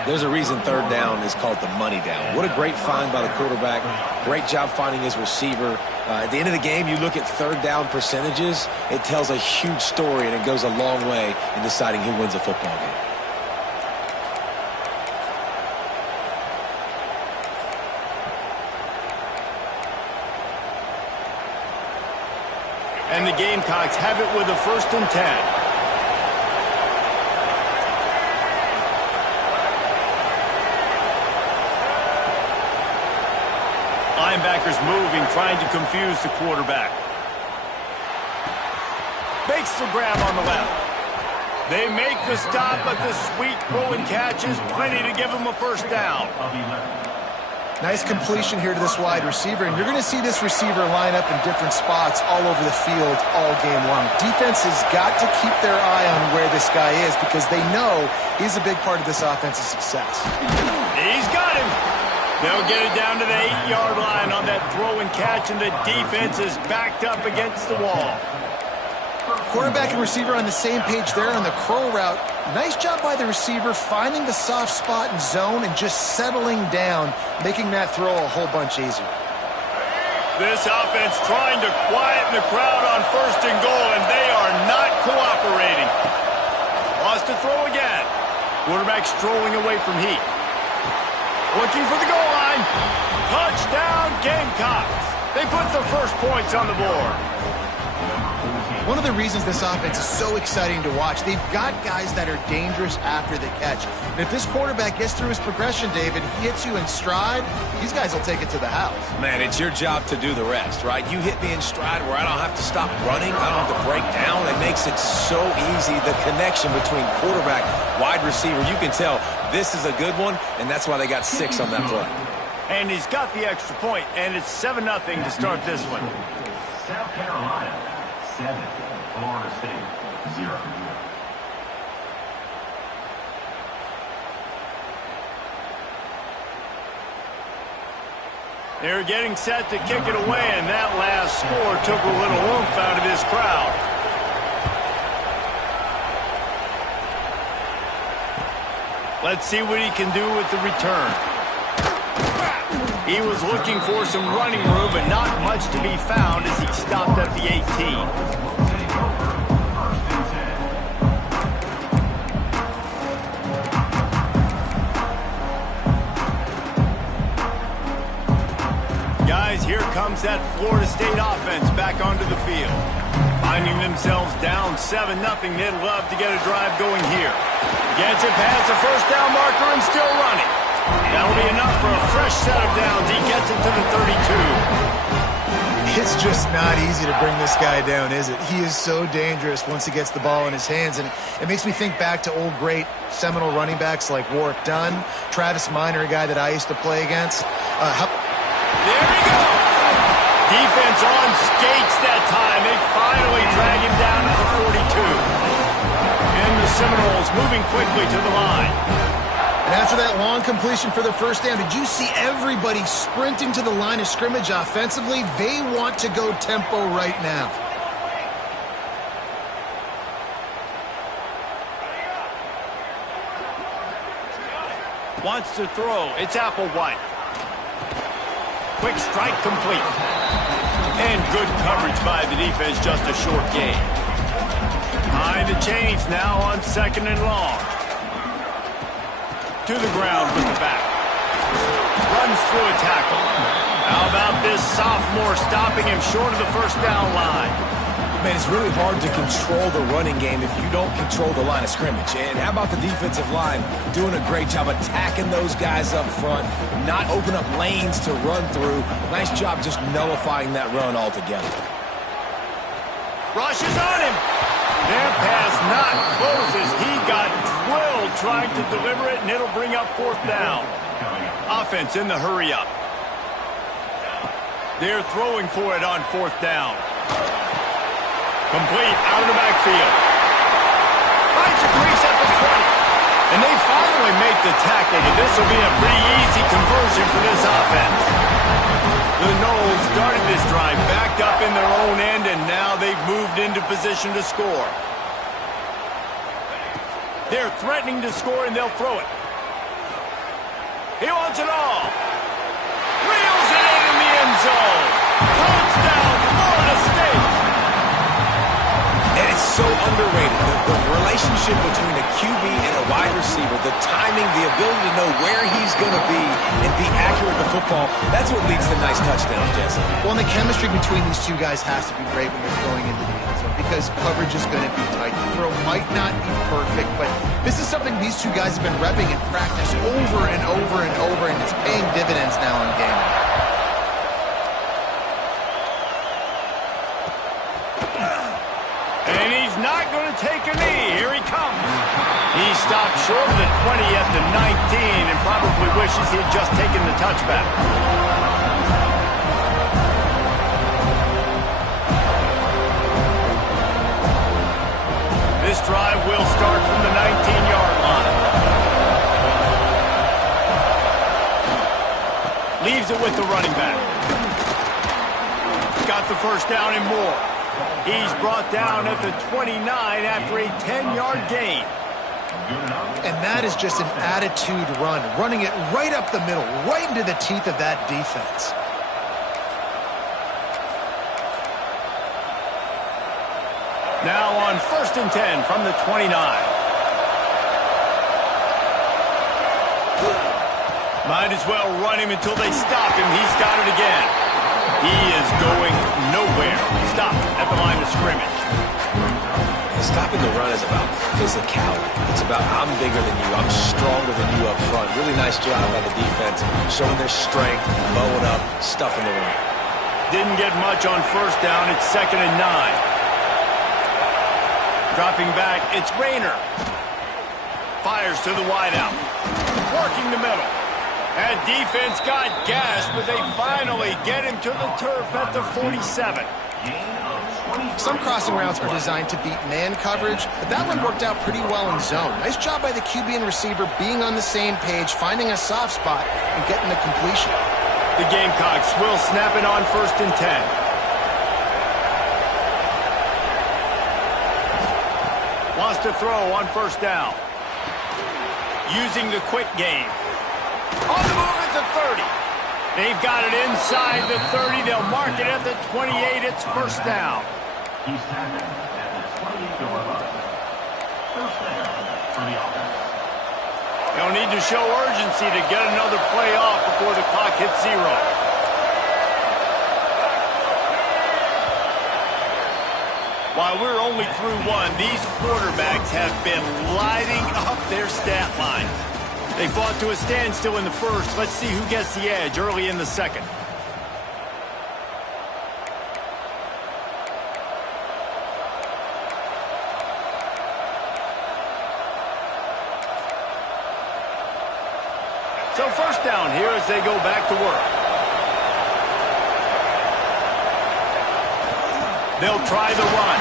There's a reason third down is called the money down. What a great find by the quarterback. Great job finding his receiver. At the end of the game, you look at third down percentages. It tells a huge story, and it goes a long way in deciding who wins a football game. And the Gamecocks have it with a 1st and 10. Linebackers moving, trying to confuse the quarterback. Makes the grab on the left. They make the stop, but the sweet throw and catch is plenty to give them a first down. Nice completion here to this wide receiver, and you're going to see this receiver line up in different spots all over the field all game long. Defense has got to keep their eye on where this guy is because they know he's a big part of this offense's success. He's got him. They'll get it down to the 8-yard line on that throw and catch, and the defense is backed up against the wall. Quarterback and receiver on the same page there on the crow route. Nice job by the receiver finding the soft spot and zone and just settling down, making that throw a whole bunch easier. This offense trying to quieten the crowd on 1st and goal, and they are not cooperating. Lost to throw again. Quarterback strolling away from heat. Looking for the goal line. Touchdown, Gamecocks. They put the first points on the board. One of the reasons this offense is so exciting to watch, they've got guys that are dangerous after the catch. And if this quarterback gets through his progression, David, he hits you in stride, these guys will take it to the house. Man, it's your job to do the rest, right? You hit me in stride where I don't have to stop running. I don't have to break down. It makes it so easy. The connection between quarterback, wide receiver, you can tell this is a good one, and that's why they got 6 on that play. And he's got the extra point, and it's 7-0 to start this one. South Carolina, 7. Florida State, 0. They're getting set to kick it away, and that last score took a little oomph out of this crowd. Let's see what he can do with the return. He was looking for some running room, but not much to be found as he stopped at the 18. Guys, here comes that Florida State offense back onto the field. Finding themselves down 7-0, they'd love to get a drive going here. Gets it past the first down marker and still running. That'll be enough for a fresh set of downs. He gets it to the 32. It's just not easy to bring this guy down, is it? He is so dangerous once he gets the ball in his hands, and it makes me think back to old great seminal running backs like Warwick Dunn, Travis Minor, a guy that I used to play against. There we go. Defense on skates that time. They finally drag him down to the 42. And the Seminoles moving quickly to the line. And after that long completion for the first down, did you see everybody sprinting to the line of scrimmage offensively? They want to go tempo right now. Wants to throw. It's Applewhite. Quick strike complete. And good coverage by the defense, just a short gain. Behind the chains now on 2nd and long. To the ground with the back. Runs through a tackle. How about this sophomore stopping him short of the first down line? Man, it's really hard to control the running game if you don't control the line of scrimmage. And how about the defensive line doing a great job attacking those guys up front, not open up lanes to run through. Nice job just nullifying that run altogether. Rushes on him. That pass not close as he got drilled trying to deliver it, and it'll bring up 4th down. Offense in the hurry up. They're throwing for it on 4th down. Complete out of the backfield. Finds a crease at the 20. And they finally make the tackle, but this will be a pretty easy conversion for this offense. The Noles started this drive backed up in their own end, and now they've moved into position to score. They're threatening to score, and they'll throw it. He wants it all. Reels it in the end zone. Touchdown, Florida State. And it's so underrated. The relationship between a QB and a wide receiver, the timing, the ability to know where he's going to be and be accurate with the football, that's what leads to nice touchdowns, Jesse. Well, and the chemistry between these two guys has to be great when you're throwing into the end zone because coverage is going to be tight. The throw might not be perfect, but this is something these two guys have been repping in practice over and over and over, and it's paying dividends now in game. And he's not going to take a knee. Here he comes. He stopped short of the 20 at the 19 and probably wishes he had just taken the touchback. This drive will start from the 19-yard line. Leaves it with the running back. Got the first down and more. He's brought down at the 29 after a 10-yard gain. And that is just an attitude run, running it right up the middle, right into the teeth of that defense. Now on 1st and 10 from the 29. Might as well run him until they stop him. He's got it again. He is going nowhere. Stopped at the line of scrimmage. Stopping the run is about physicality. It's about I'm bigger than you. I'm stronger than you up front. Really nice job by the defense, showing their strength, bowing up, stuffing the run. Didn't get much on 1st down. It's 2nd and 9. Dropping back, it's Rayner. Fires to the wideout. Working the middle. That defense got gashed, but they finally get him to the turf at the 47. Some crossing routes are designed to beat man coverage, but that one worked out pretty well in zone. Nice job by the QB and receiver being on the same page, finding a soft spot, and getting the completion. The Gamecocks will snap it on 1st and 10. Wants to throw on 1st down. Using the quick game. On the move at the 30. They've got it inside the 30. They'll mark it at the 28. It's 1st down. He's tackled at the 28-yard line. 1st down for the offense. They'll need to show urgency to get another play off before the clock hits 0. While we're only through one, these quarterbacks have been lighting up their stat line. They fought to a standstill in the 1st. Let's see who gets the edge early in the 2nd. So 1st down here as they go back to work. They'll try the run.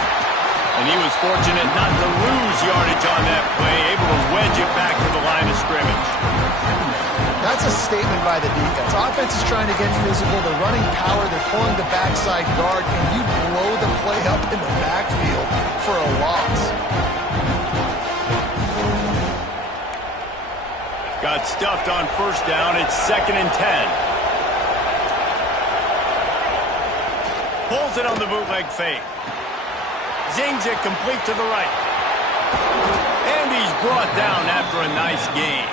And he was fortunate not to lose yardage on that play, able to wedge it back to the line of scrimmage. That's a statement by the defense. Offense is trying to get physical. They're running power. They're pulling the backside guard, and you blow the play up in the backfield for a loss. Got stuffed on first down. It's 2nd and 10. Pulls it on the bootleg fake. Zings it complete to the right. And he's brought down after a nice game.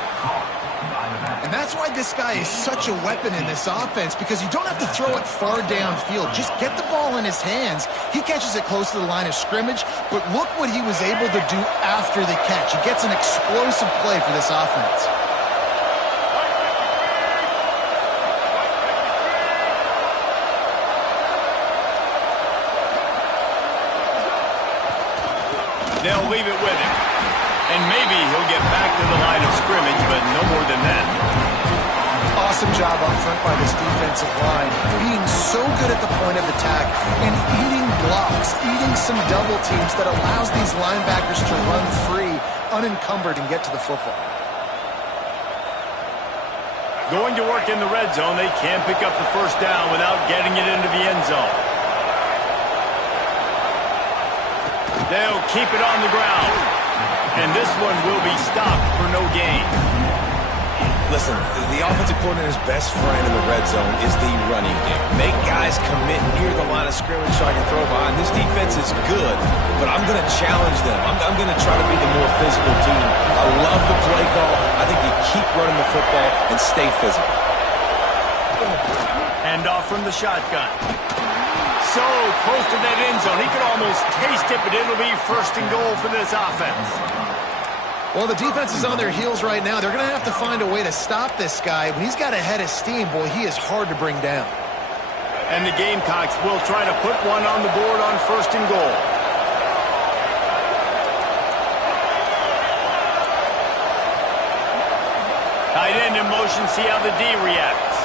And that's why this guy is such a weapon in this offense, because you don't have to throw it far downfield. Just get the ball in his hands. He catches it close to the line of scrimmage, but look what he was able to do after the catch. He gets an explosive play for this offense. They'll leave it with him. And maybe he'll get back to the line of scrimmage, but no more than that. Awesome job up front by this defensive line, being so good at the point of attack and eating blocks, eating some double teams that allows these linebackers to run free, unencumbered, and get to the football. Going to work in the red zone. They can't pick up the first down without getting it into the end zone. They'll keep it on the ground. And this one will be stopped for no gain. Listen, the offensive coordinator's best friend in the red zone is the running game. Make guys commit near the line of scrimmage so I can throw behind. This defense is good, but I'm going to challenge them. I'm going to try to be the more physical team. I love the play call. I think you keep running the football and stay physical. Hand off from the shotgun. So close to that end zone. He could almost taste it, but it'll be 1st and goal for this offense. Well, the defense is on their heels right now. They're going to have to find a way to stop this guy. When he's got a head of steam, boy, he is hard to bring down. And the Gamecocks will try to put one on the board on 1st and goal. Tight end in motion, see how the D reacts.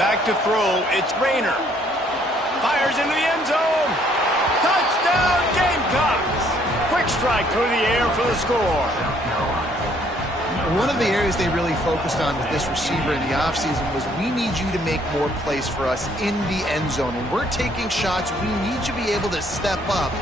Back to throw, it's Rayner. Fires into the end zone. Touchdown, Gamecocks. Quick strike through the air for the score. One of the areas they really focused on with this receiver in the offseason was, we need you to make more plays for us in the end zone. When we're taking shots, we need you to be able to step up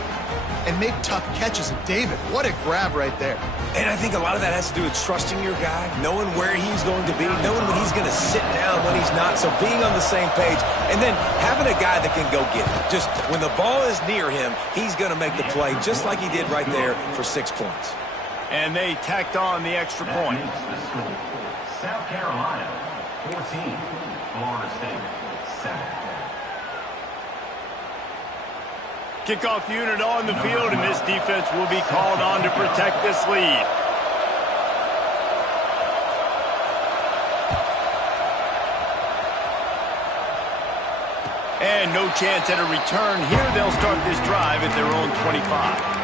and make tough catches. And David, what a grab right there. And I think a lot of that has to do with trusting your guy, knowing where he's going to be, knowing when he's going to sit down, when he's not. So being on the same page, and then having a guy that can go get it. Just when the ball is near him, he's going to make the play, just like he did right there for 6 points. And they tacked on the extra point. South Carolina, 14. Florida State, 7. Kickoff unit on the field, and this defense will be called on to protect this lead. And no chance at a return here. They'll start this drive at their own 25.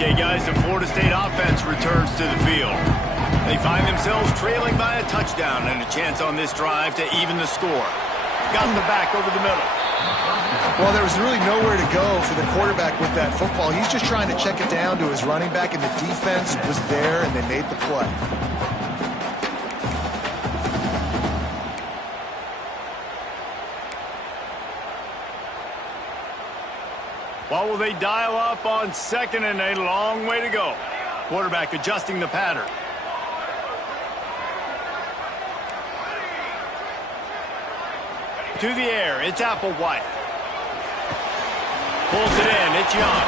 Okay, guys, the Florida State offense returns to the field. They find themselves trailing by a touchdown and a chance on this drive to even the score. Got the back over the middle. Well, there was really nowhere to go for the quarterback with that football. He's just trying to check it down to his running back, and the defense was there, and they made the play. What will they dial up on 2nd and a long way to go? Quarterback adjusting the pattern. To the air, it's Applewhite. Pulls it in, it's Young.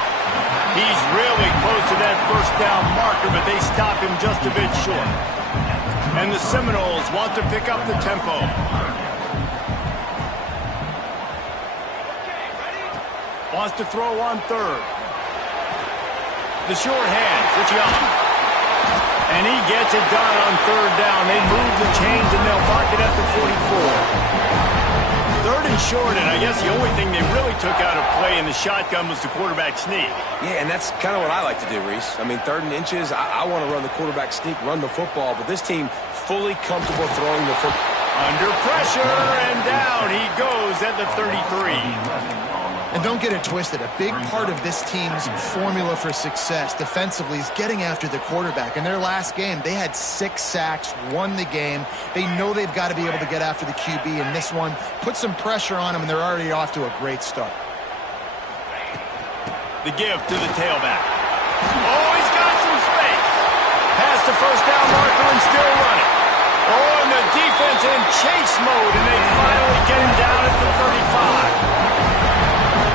He's really close to that first down marker, but they stop him just a bit short. And the Seminoles want to pick up the tempo. Wants to throw on 3rd. The short hands, it's Young. And he gets it done on 3rd down. They move the chains, and they'll mark it at the 44. 3rd and short, and I guess the only thing they really took out of play in the shotgun was the quarterback sneak. Yeah, and that's kind of what I like to do, Reese. I mean, 3rd and inches, I want to run the quarterback sneak, run the football, but this team fully comfortable throwing the football. Under pressure, and down he goes at the 33. And don't get it twisted. A big part of this team's formula for success defensively is getting after the quarterback. In their last game, they had 6 sacks, won the game. They know they've got to be able to get after the QB, and this one put some pressure on them, and they're already off to a great start. The give to the tailback. Oh, he's got some space. Past the first down marker and still running. Oh, and the defense in chase mode, and they finally get him down at the 35.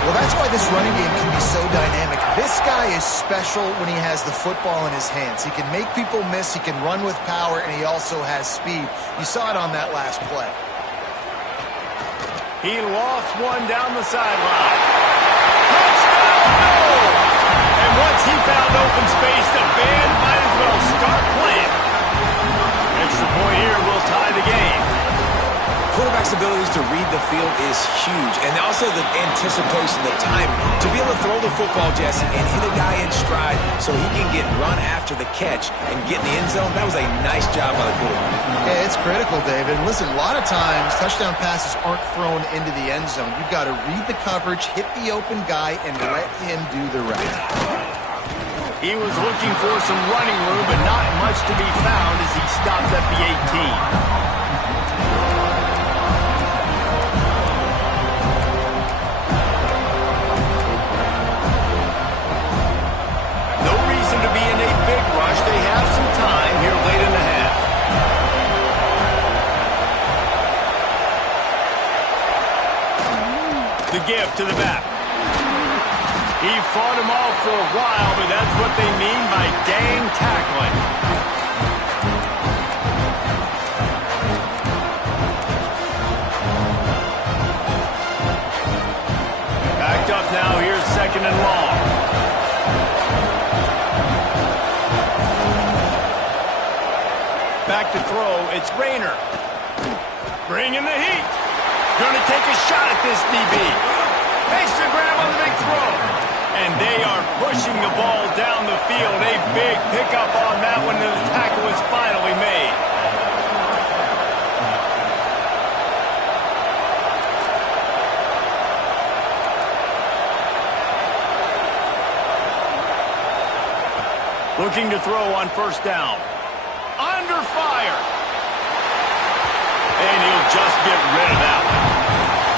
Well, that's why this running game can be so dynamic. This guy is special when he has the football in his hands. He can make people miss, he can run with power, and he also has speed. You saw it on that last play. He lost one down the sideline. Touchdown, no! And once he found open space, the band might as well start playing. Extra point here will tie the game. Quarterback's abilities to read the field is huge, and also the anticipation, the time to be able to throw the football, Jesse, and hit a guy in stride so he can get run after the catch and get in the end zone. That was a nice job by the quarterback. Yeah, it's critical, David. Listen, a lot of times touchdown passes aren't thrown into the end zone. You've got to read the coverage, hit the open guy, and let him do the rest. He was looking for some running room, but not much to be found as he stopped at the 18. To be in a big rush. They have some time here late in the half. The give to the back. He fought him off for a while, but that's what they mean by gang tackling. Backed up now. Here's 2nd and long. Back to throw, it's Rayner. Bringing the heat. Gonna take a shot at this DB. Makes the grab on the big throw. And they are pushing the ball down the field. A big pickup on that one, and the tackle is finally made. Looking to throw on 1st down. Under fire. And he'll just get rid of that one.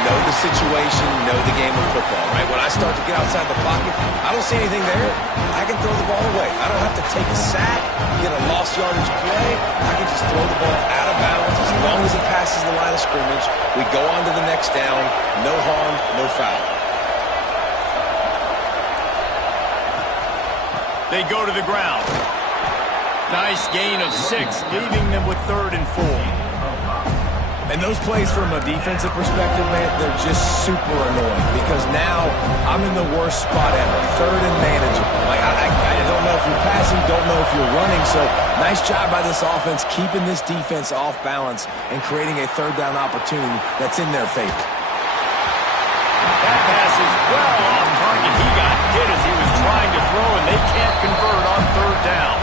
Know the situation, know the game of football, right? When I start to get outside the pocket, I don't see anything there. I can throw the ball away. I don't have to take a sack, get a lost yardage play. I can just throw the ball out of bounds as long as it passes the line of scrimmage. We go on to the next down. No harm, no foul. They go to the ground. Nice gain of 6, leaving them with 3rd and 4. And those plays from a defensive perspective, man, they're just super annoying because now I'm in the worst spot ever. 3rd and manageable. Like, I don't know if you're passing, don't know if you're running. So nice job by this offense keeping this defense off balance and creating a 3rd down opportunity that's in their favor. That pass is well off target. He got hit as he was trying to throw, and they can't convert on 3rd down.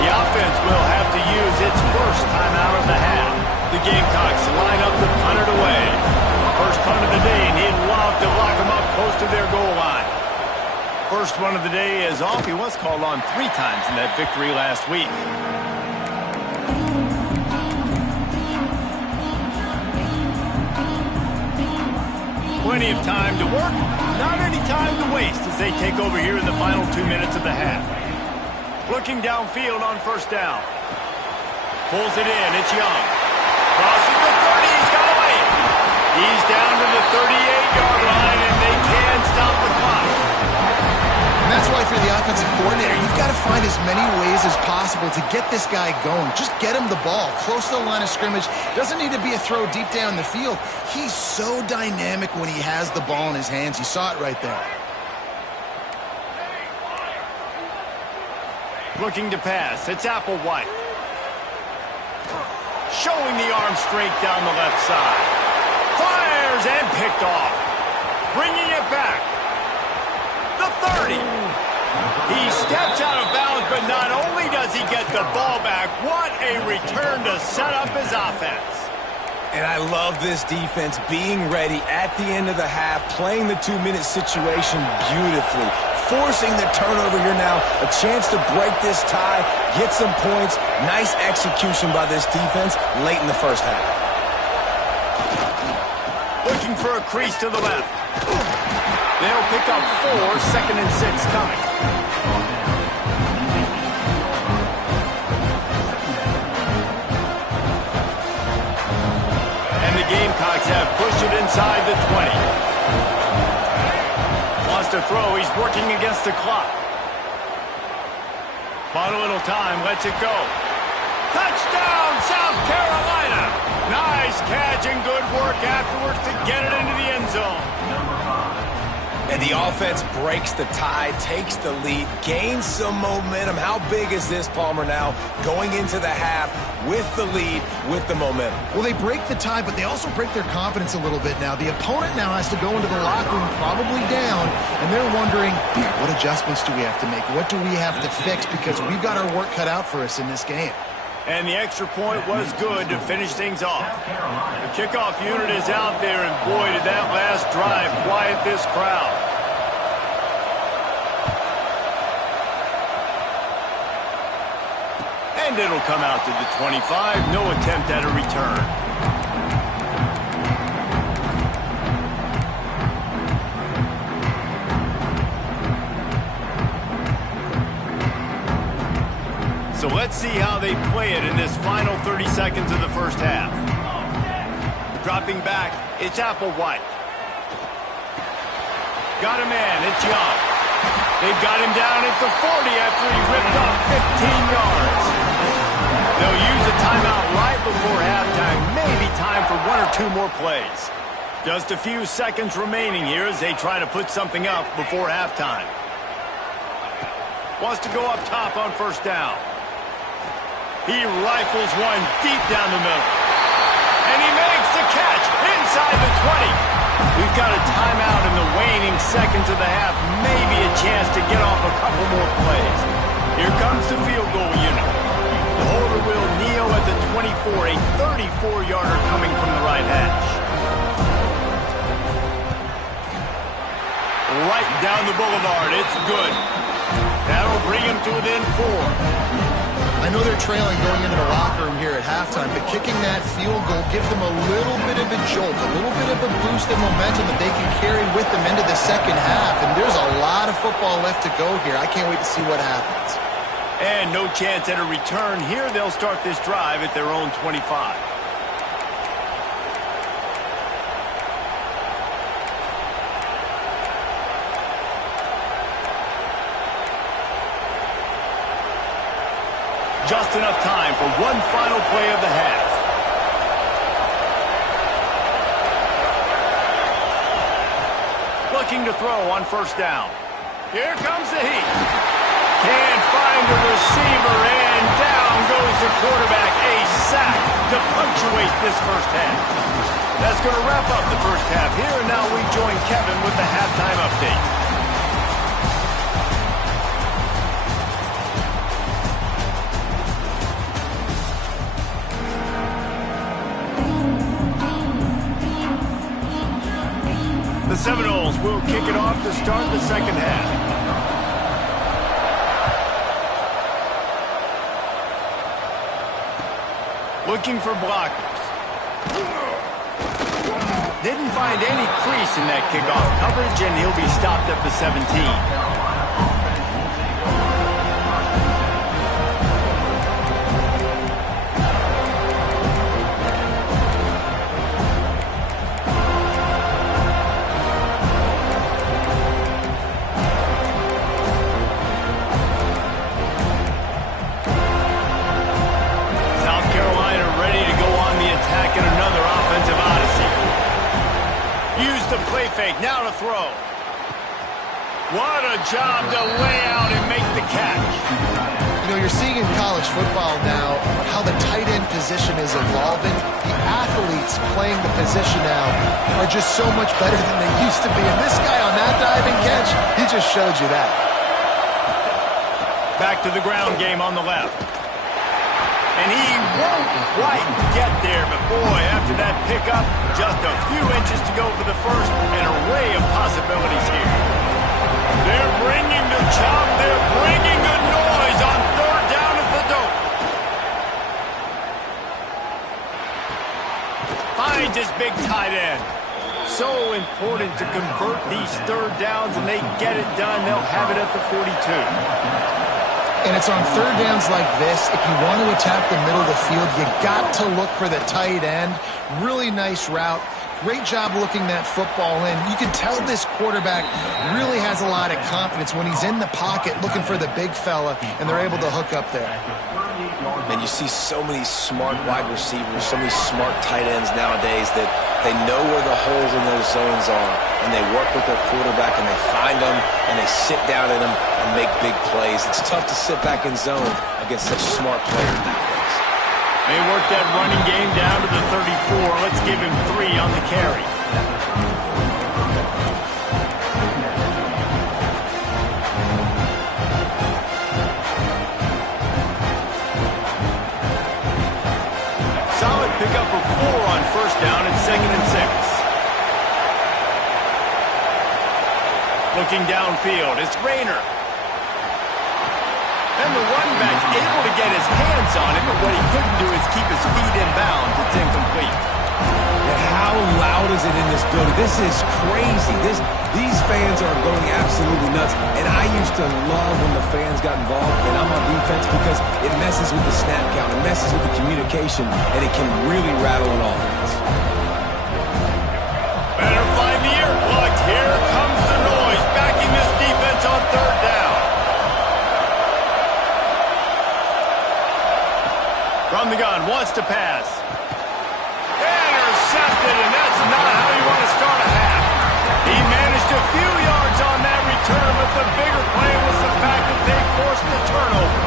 The offense will have to use its first timeout of the half. The Gamecocks line up to punt it away. First punt of the day, and he'd love to lock them up close to their goal line. First one of the day is off. He was called on 3 times in that victory last week. Plenty of time to work, not any time to waste as they take over here in the final 2 minutes of the half. Looking downfield on 1st down. Pulls it in, it's Young. Crosses the 30, he's got away. He's down to the 38-yard line, and they can stop the clock. And that's why for the offensive coordinator, you've got to find as many ways as possible to get this guy going. Just get him the ball close to the line of scrimmage. Doesn't need to be a throw deep down the field. He's so dynamic when he has the ball in his hands. You saw it right there. Looking to pass, it's Applewhite. Showing the arm strength down the left side. Fires and picked picked off. Bringing it back. The 30. He steps out of bounds, but not only does he get the ball back, what a return to set up his offense. And I love this defense being ready at the end of the half, playing the 2-minute situation beautifully, forcing the turnover here now, a chance to break this tie, get some points. Nice execution by this defense late in the first half. Looking for a crease to the left. They'll pick up 4, 2nd and 6 coming. And the Gamecocks have pushed it inside the 20. Wants to throw, he's working against the clock. Bought a little time, lets it go. Touchdown, South Carolina! Nice catch and good work afterwards to get it into the end zone. And the offense breaks the tie, takes the lead, gains some momentum. How big is this, Palmer, now going into the half with the lead, with the momentum? Well, they break the tie, but they also break their confidence a little bit now. The opponent now has to go into the locker room probably down, and they're wondering, what adjustments do we have to make? What do we have to fix? Because we've got our work cut out for us in this game. And the extra point was good to finish things off. The kickoff unit is out there, and boy, did that last drive quiet this crowd. And it'll come out to the 25. No attempt at a return. So let's see how they play it in this final 30 seconds of the first half. Dropping back, it's Applewhite. Got a man, it's Young. They've got him down at the 40 after he ripped off 15 yards. They'll use a timeout right before halftime. Maybe time for 1 or 2 more plays. Just a few seconds remaining here as they try to put something up before halftime. Wants to go up top on first down. He rifles one deep down the middle. And he makes the catch inside the 20. We've got a timeout in the waning seconds of the half. Maybe a chance to get off a couple more plays. Here comes the field goal unit. The holder will kneel at the 24, a 34-yarder coming from the right hash. Right down the boulevard. It's good. That'll bring him to within 4. I know they're trailing going into the locker room here at halftime, but kicking that field goal gives them a little bit of a jolt, a little bit of a boost of momentum that they can carry with them into the second half. And there's a lot of football left to go here. I can't wait to see what happens. And no chance at a return here. They'll start this drive at their own 25. Just enough time for one final play of the half. Looking to throw on first down. Here comes the heat. Can't find the receiver, and down goes the quarterback. A sack to punctuate this first half. That's going to wrap up the first half here, and now we join Kevin with the halftime update. The Seminoles will kick it off to start the second half. Looking for blockers. Didn't find any crease in that kickoff coverage, and he'll be stopped at the 17. Play fake, now to throw. What a job to lay out and make the catch. You know, you're seeing in college football now how the tight end position is evolving. The athletes playing the position now are just so much better than they used to be. And this guy on that diving catch, he just showed you that. Back to the ground game on the left. And he won't quite get there, but boy, after that pickup, just a few inches to go for the first, an array of possibilities here. They're bringing the chop, they're bringing the noise on third down at the dope. Finds his big tight end. So important to convert these third downs, and they get it done. They'll have it at the 42. And it's on third downs like this, if you want to attack the middle of the field, you got to look for the tight end. Really nice route. Great job looking that football in. You can tell this quarterback really has a lot of confidence when he's in the pocket looking for the big fella, and they're able to hook up there. And you see so many smart wide receivers, so many smart tight ends nowadays that they know where the holes in those zones are, and they work with their quarterback, and they find them, and they sit down in them and make big plays. It's tough to sit back in zone against such smart players nowadays. They work that running game down to the 34. Let's give him 3 on the carry. Solid pickup of 4 on first down and 2nd and 6. Looking downfield, it's Rayner. And the running back able to get his hands on it, but what he couldn't do is keep his feet in bounds. It's incomplete. And how loud is it in this building? This is crazy. These fans are going absolutely nuts. And I used to love when the fans got involved, and I'm on defense because it messes with the snap count, it messes with the communication, and it can really rattle an offense. Better find the earplugs. Here comes the noise, backing this defense on third down. From the gun, wants to pass. Intercepted, and that's not how you want to start a half. He managed a few yards on that return, but the bigger play was the fact that they forced the turnover.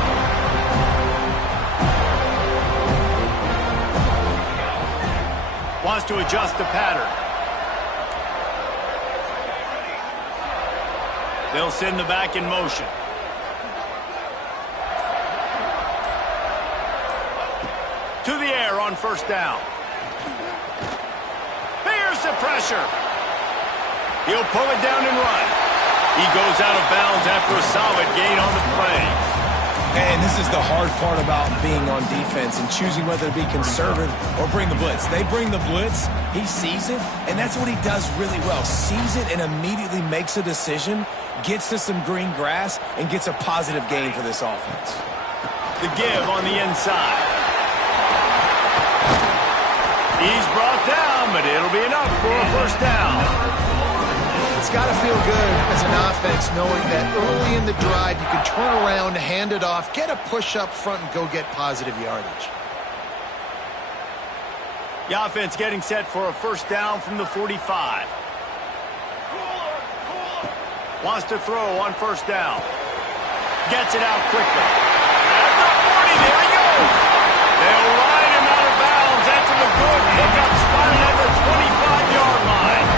Wants to adjust the pattern. They'll send the back in motion. To the air on first down. Here's the pressure. He'll pull it down and run. He goes out of bounds after a solid gain on the play. And this is the hard part about being on defense and choosing whether to be conservative or bring the blitz. They bring the blitz, he sees it, and that's what he does really well. Sees it and immediately makes a decision, gets to some green grass, and gets a positive gain for this offense. The give on the inside. He's brought down, but it'll be enough for a first down. It's got to feel good as an offense knowing that early in the drive you can turn around, hand it off, get a push up front, and go get positive yardage. The offense getting set for a first down from the 45. Wants to throw on first down. Gets it out quickly. At the 40, there he goes. They'll ride him out of bounds after the good pickup spotted at the 25-yard line.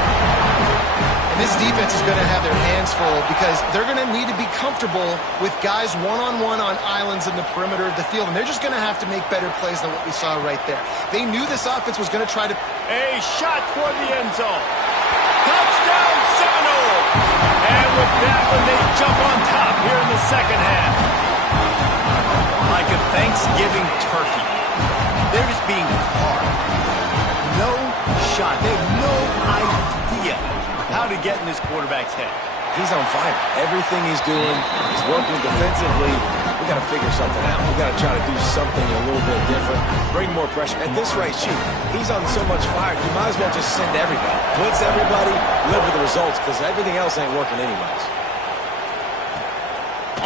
And this defense is going to have their hands full because they're going to need to be comfortable with guys one-on-one on islands in the perimeter of the field, and they're just going to have to make better plays than what we saw right there. They knew this offense was going to try to... A shot toward the end zone. Touchdown, Seminole. And with that one, they jump on top here in the second half. Like a Thanksgiving turkey. They're just being carved. No shot. They have no idea how to get in this quarterback's head. He's on fire. Everything he's doing, he's working defensively. We got to figure something out. We got to try to do something a little bit different. Bring more pressure. At this rate, shoot, he's on so much fire. You might as well just send everybody. Blitz everybody, live with the results, because everything else ain't working anyways.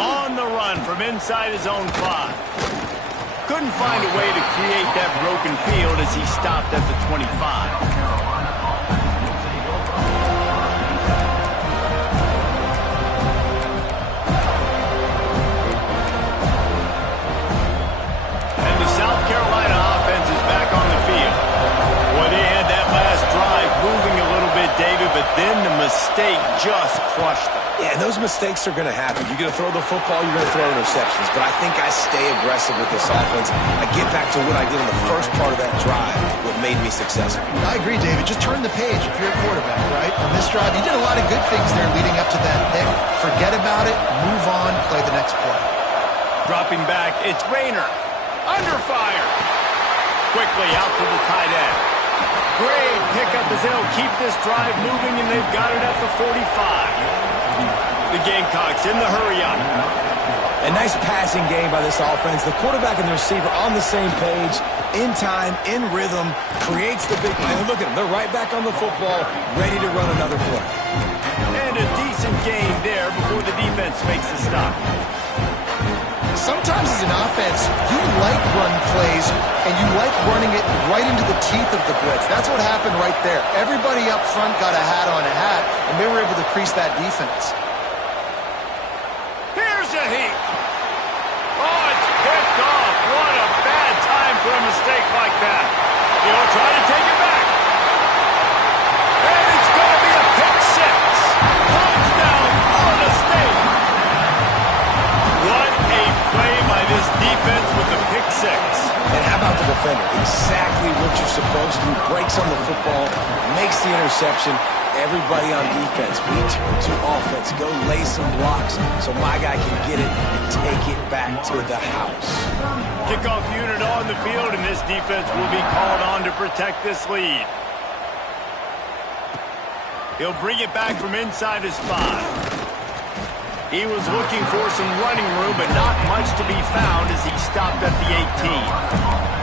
On the run from inside his own 5. Couldn't find a way to create that broken field as he stopped at the 25. State just crushed them. Yeah, and those mistakes are going to happen. You're going to throw the football, you're going to throw interceptions. But I think I stay aggressive with this offense. I get back to what I did in the first part of that drive, what made me successful. I agree, David. Just turn the page if you're a quarterback, right? On this drive, you did a lot of good things there leading up to that pick. Forget about it, move on, play the next play. Dropping back, it's Rayner. Under fire. Quickly out to the tight end. Great pickup as they'll keep this drive moving, and they've got it at the 45. The Gamecocks in the hurry-up. A nice passing game by this offense. The quarterback and the receiver on the same page, in time, in rhythm, creates the big play. And look at them. They're right back on the football, ready to run another play. And a decent gain there before the defense makes the stop. Sometimes as an offense, you like run plays, and you like running it right into the teeth of the blitz. That's what happened right there. Everybody up front got a hat on a hat, and they were able to crease that defense. Here's a heat. Oh, it's picked off. What a bad time for a mistake like that. He'll try to take it back. And it's going to be a pick six. Touchdown, Florida State. What a play by this defense with the pick six. And how about the defender? Exactly what you're supposed to do. Breaks on the football, makes the interception. Everybody on defense, we turn to offense. Go lay some blocks so my guy can get it and take it back to the house. Kickoff unit on the field, and this defense will be called on to protect this lead. He'll bring it back from inside his 5. He was looking for some running room, but not much to be found as he stopped at the 18.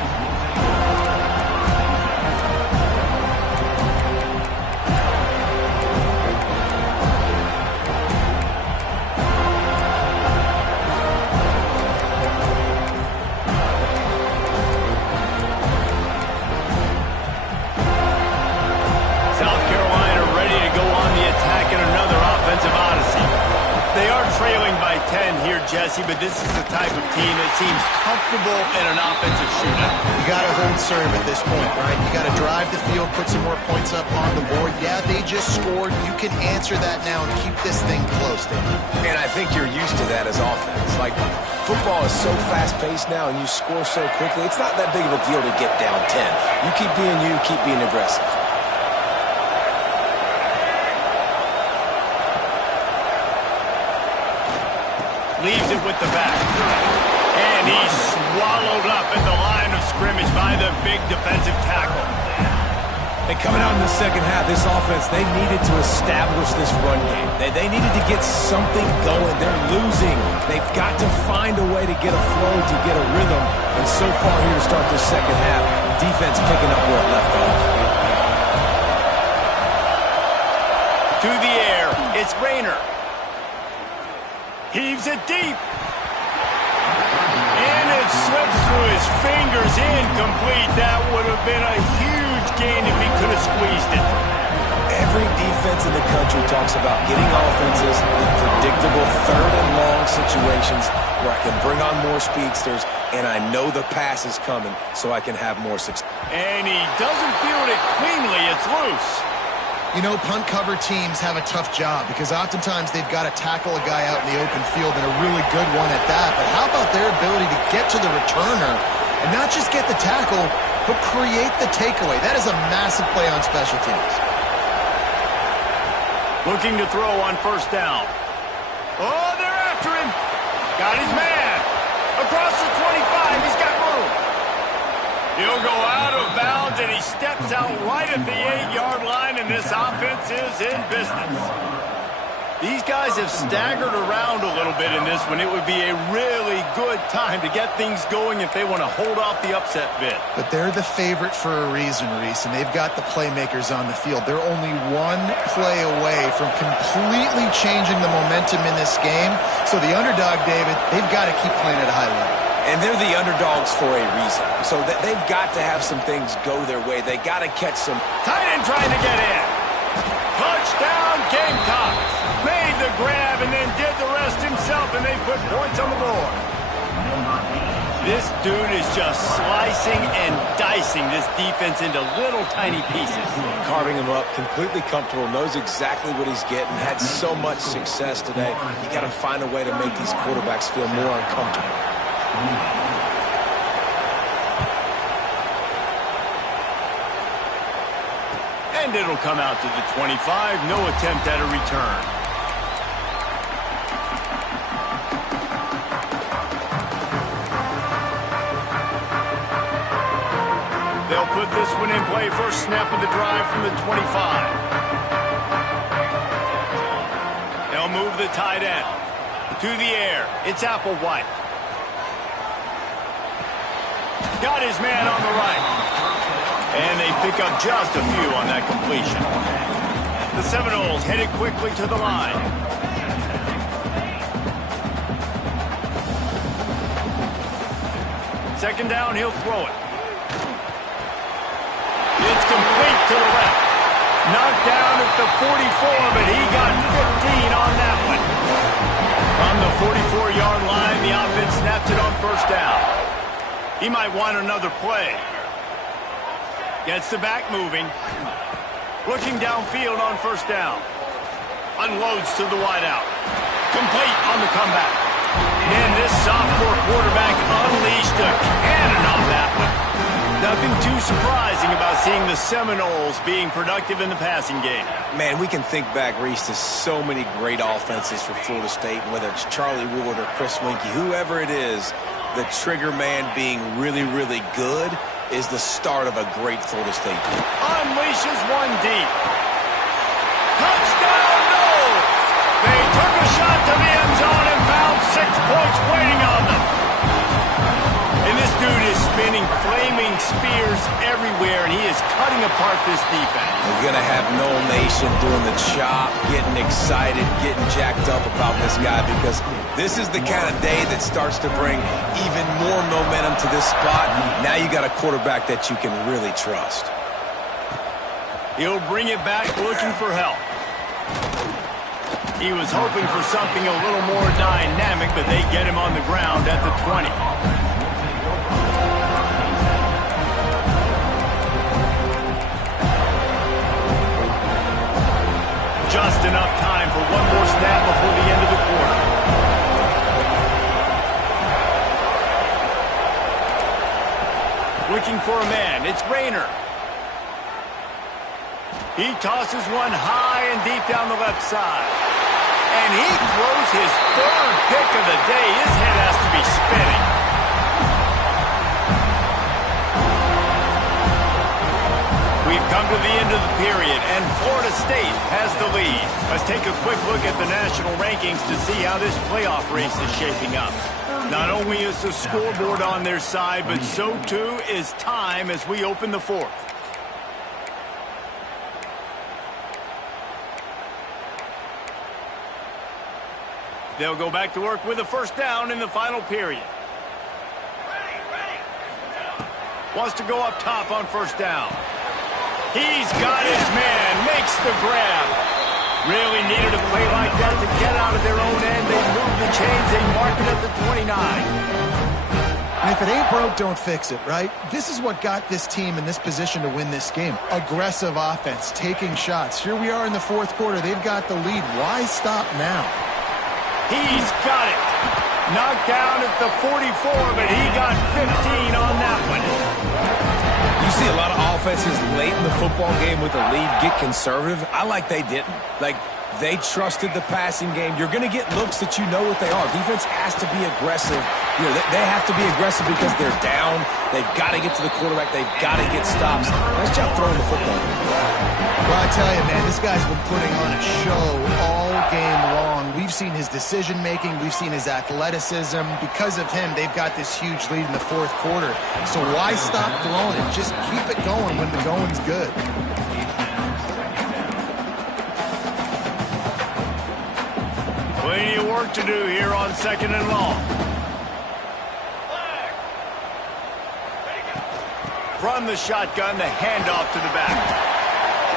South Carolina ready to go on the attack in another offensive odyssey. They are trailing by 10 here, Jesse, but this is the type of team that seems comfortable in an offensive shootout. You got to hold serve at this point, right? You got to drive the field, put some more points up on the board. Yeah, they just scored. You can answer that now and keep this thing close, David. And I think you're used to that as offense. Like, football is so fast-paced now and you score so quickly, it's not that big of a deal to get down 10. You keep being you, keep being aggressive. Leaves it with the back. And he's swallowed up at the line of scrimmage by the big defensive tackle. And coming out in the second half, this offense, they needed to establish this run game. They needed to get something going. They're losing. They've got to find a way to get a flow, to get a rhythm. And so far here to start this second half, defense picking up where it left off. To the air, it's Rayner. Heaves it deep. And it slips through his fingers, incomplete. That would have been a huge gain if he could have squeezed it. Every defense in the country talks about getting offenses in predictable third and long situations where I can bring on more speedsters and I know the pass is coming so I can have more success. And he doesn't field it cleanly. It's loose. You know, punt cover teams have a tough job because oftentimes they've got to tackle a guy out in the open field, and a really good one at that. But how about their ability to get to the returner and not just get the tackle, but create the takeaway? That is a massive play on special teams. Looking to throw on first down. Oh, they're after him. Got his man. Across the 25, he's got room. He'll go out of bounds, and he steps out right at the 8-yard line, and this offense is in business. These guys have staggered around a little bit in this one. It would be a really good time to get things going if they want to hold off the upset bid. But they're the favorite for a reason, Reese, and they've got the playmakers on the field. They're only one play away from completely changing the momentum in this game. So the underdog, David, they've got to keep playing at a high level. And they're the underdogs for a reason. So they've got to have some things go their way. They got to catch some. Tight end trying to get in. Touchdown, Gamecocks. Made the grab and then did the rest himself, and they put points on the board. This dude is just slicing and dicing this defense into little tiny pieces. Carving him up, completely comfortable, knows exactly what he's getting, had so much success today. You got to find a way to make these quarterbacks feel more uncomfortable. And it'll come out to the 25. No attempt at a return. They'll put this one in play. First snap of the drive from the 25. They'll move the tight end to the air. It's Applewhite. Got his man on the right. And they pick up just a few on that completion. The Seminoles headed quickly to the line. Second down, he'll throw it. It's complete to the left. Knocked down at the 44, but he got 15 on that one. From the 44-yard line, the offense snaps it on first down. He might want another play. Gets the back moving. Looking downfield on first down. Unloads to the wideout. Complete on the comeback. Man, this sophomore quarterback unleashed a cannon on that one. Nothing too surprising about seeing the Seminoles being productive in the passing game. Man, we can think back, Reese, to so many great offenses for Florida State, whether it's Charlie Ward or Chris Winkie, whoever it is, the trigger man being really, really good is the start of a great Florida State team. Unleashes one deep. Touchdown, no! They took a shot to the end zone and found 6 points waiting on them. And this dude is spinning flaming spears everywhere, and he is cutting apart this defense. We're going to have Noel Nation doing the chop, getting excited, getting jacked up about this guy, because this is the kind of day that starts to bring even more momentum to this spot. Now you got a quarterback that you can really trust. He'll bring it back looking for help. He was hoping for something a little more dynamic, but they get him on the ground at the 20. Just enough time for one more snap before the end of the quarter. Looking for a man. It's Rayner. He tosses one high and deep down the left side. And he throws his third pick of the day. His head has to be spinning. We've come to the end of the period, and Florida State has the lead. Let's take a quick look at the national rankings to see how this playoff race is shaping up. Not only is the scoreboard on their side, but so too is time as we open the fourth. They'll go back to work with a first down in the final period. Wants to go up top on first down. He's got his man, makes the grab. Really needed a play like that to get out of their own end. They move the chains, they mark it at the 29. And if it ain't broke, don't fix it, right? This is what got this team in this position to win this game. Aggressive offense, taking shots. Here we are in the fourth quarter. They've got the lead. Why stop now? He's got it. Knocked down at the 44, but he got 15 on that one. You see a lot of offenses late in the football game with a lead get conservative. I like they didn't. Like, they trusted the passing game. You're going to get looks that you know what they are. Defense has to be aggressive. You know, they have to be aggressive because they're down. They've got to get to the quarterback. They've got to get stops. Nice job throwing the football. Well, I tell you, man, this guy's been putting on a show all game long. We've seen his decision-making. We've seen his athleticism. Because of him, they've got this huge lead in the fourth quarter. So why stop throwing it? Just keep it going when the going's good. Plenty of work to do here on second and long. Run the shotgun, the handoff to the back.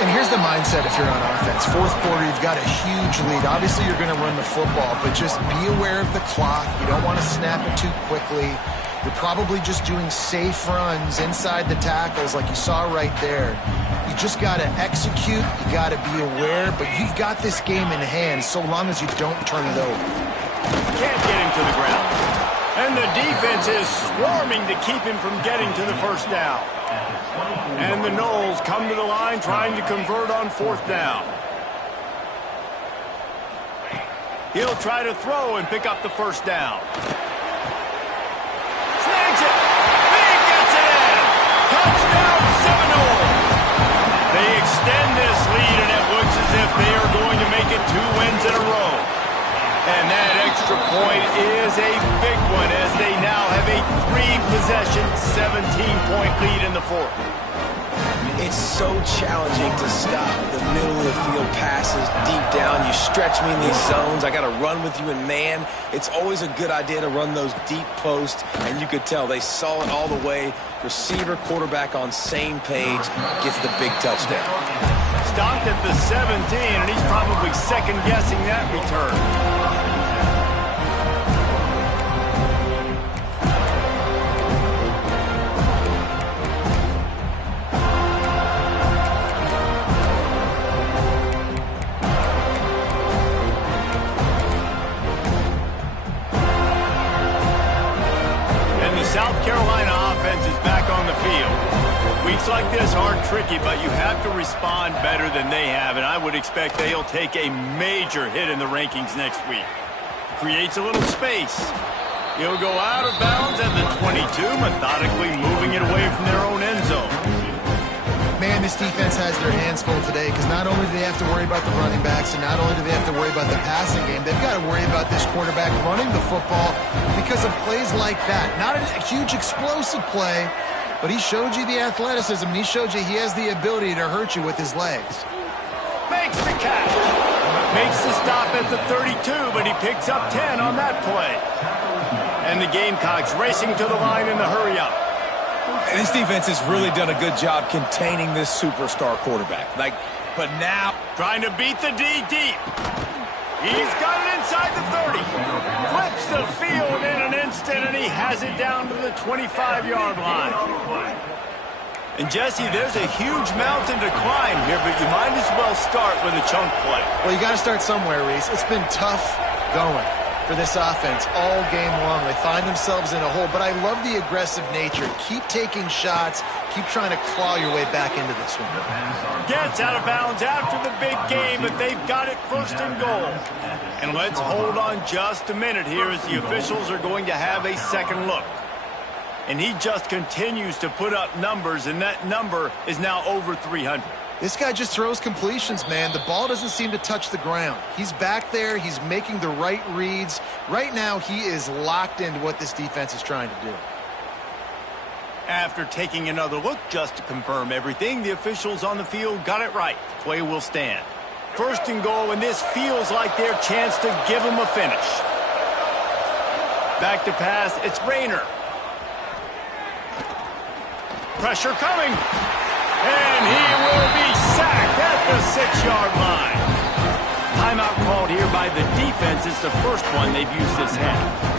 And here's the mindset if you're on offense. Fourth quarter, you've got a huge lead. Obviously, you're going to run the football, but just be aware of the clock. You don't want to snap it too quickly. You're probably just doing safe runs inside the tackles like you saw right there. You just got to execute. You got to be aware, but you've got this game in hand so long as you don't turn it over. Can't get him to the ground. And the defense is swarming to keep him from getting to the first down. And the Noles come to the line trying to convert on fourth down. He'll try to throw and pick up the first down. Snags it. He gets it in. Touchdown Seminoles. They extend this lead, and it looks as if they are going to make it 2 wins in a row. And that extra point is a big one as they now have a 3-possession, 17-point lead in the fourth. It's so challenging to stop the middle of the field passes deep down. You stretch me in these zones. I got to run with you in man. It's always a good idea to run those deep posts, and you could tell they saw it all the way. Receiver, quarterback on same page, gets the big touchdown. Stopped at the 17, and he's probably second-guessing that return. South Carolina offense is back on the field. Weeks like this aren't tricky, but you have to respond better than they have, and I would expect they'll take a major hit in the rankings next week. Creates a little space. He'll go out of bounds at the 22, methodically moving it away from their own end zone. Man, this defense has their hands full today because not only do they have to worry about the running backs and not only do they have to worry about the passing game, they've got to worry about this quarterback running the football because of plays like that. Not a huge explosive play, but he showed you the athleticism. He showed you he has the ability to hurt you with his legs. Makes the catch. Makes the stop at the 32, but he picks up 10 on that play. And the Gamecocks racing to the line in the hurry-up. And this defense has really done a good job containing this superstar quarterback. But now trying to beat the D deep. He's got it inside the 30. Flips the field in an instant, and he has it down to the 25-yard line. And, Jesse, there's a huge mountain to climb here, but you might as well start with a chunk play. Well, you got to start somewhere, Reese. It's been tough going for this offense all game long. They find themselves in a hole, but I love the aggressive nature. Keep taking shots. Keep trying to claw your way back into this one. Gets out of bounds after the big game, but they've got it first and goal. And let's hold on just a minute here as the officials are going to have a second look. And he just continues to put up numbers, and that number is now over 300. This guy just throws completions, man. The ball doesn't seem to touch the ground. He's back there. He's making the right reads. Right now, he is locked into what this defense is trying to do. After taking another look just to confirm everything, the officials on the field got it right. Play will stand. First and goal, and this feels like their chance to give him a finish. Back to pass, it's Rayner. Pressure coming. And he will be sacked at the 6-yard line. Timeout called here by the defense. It's the first one they've used this half.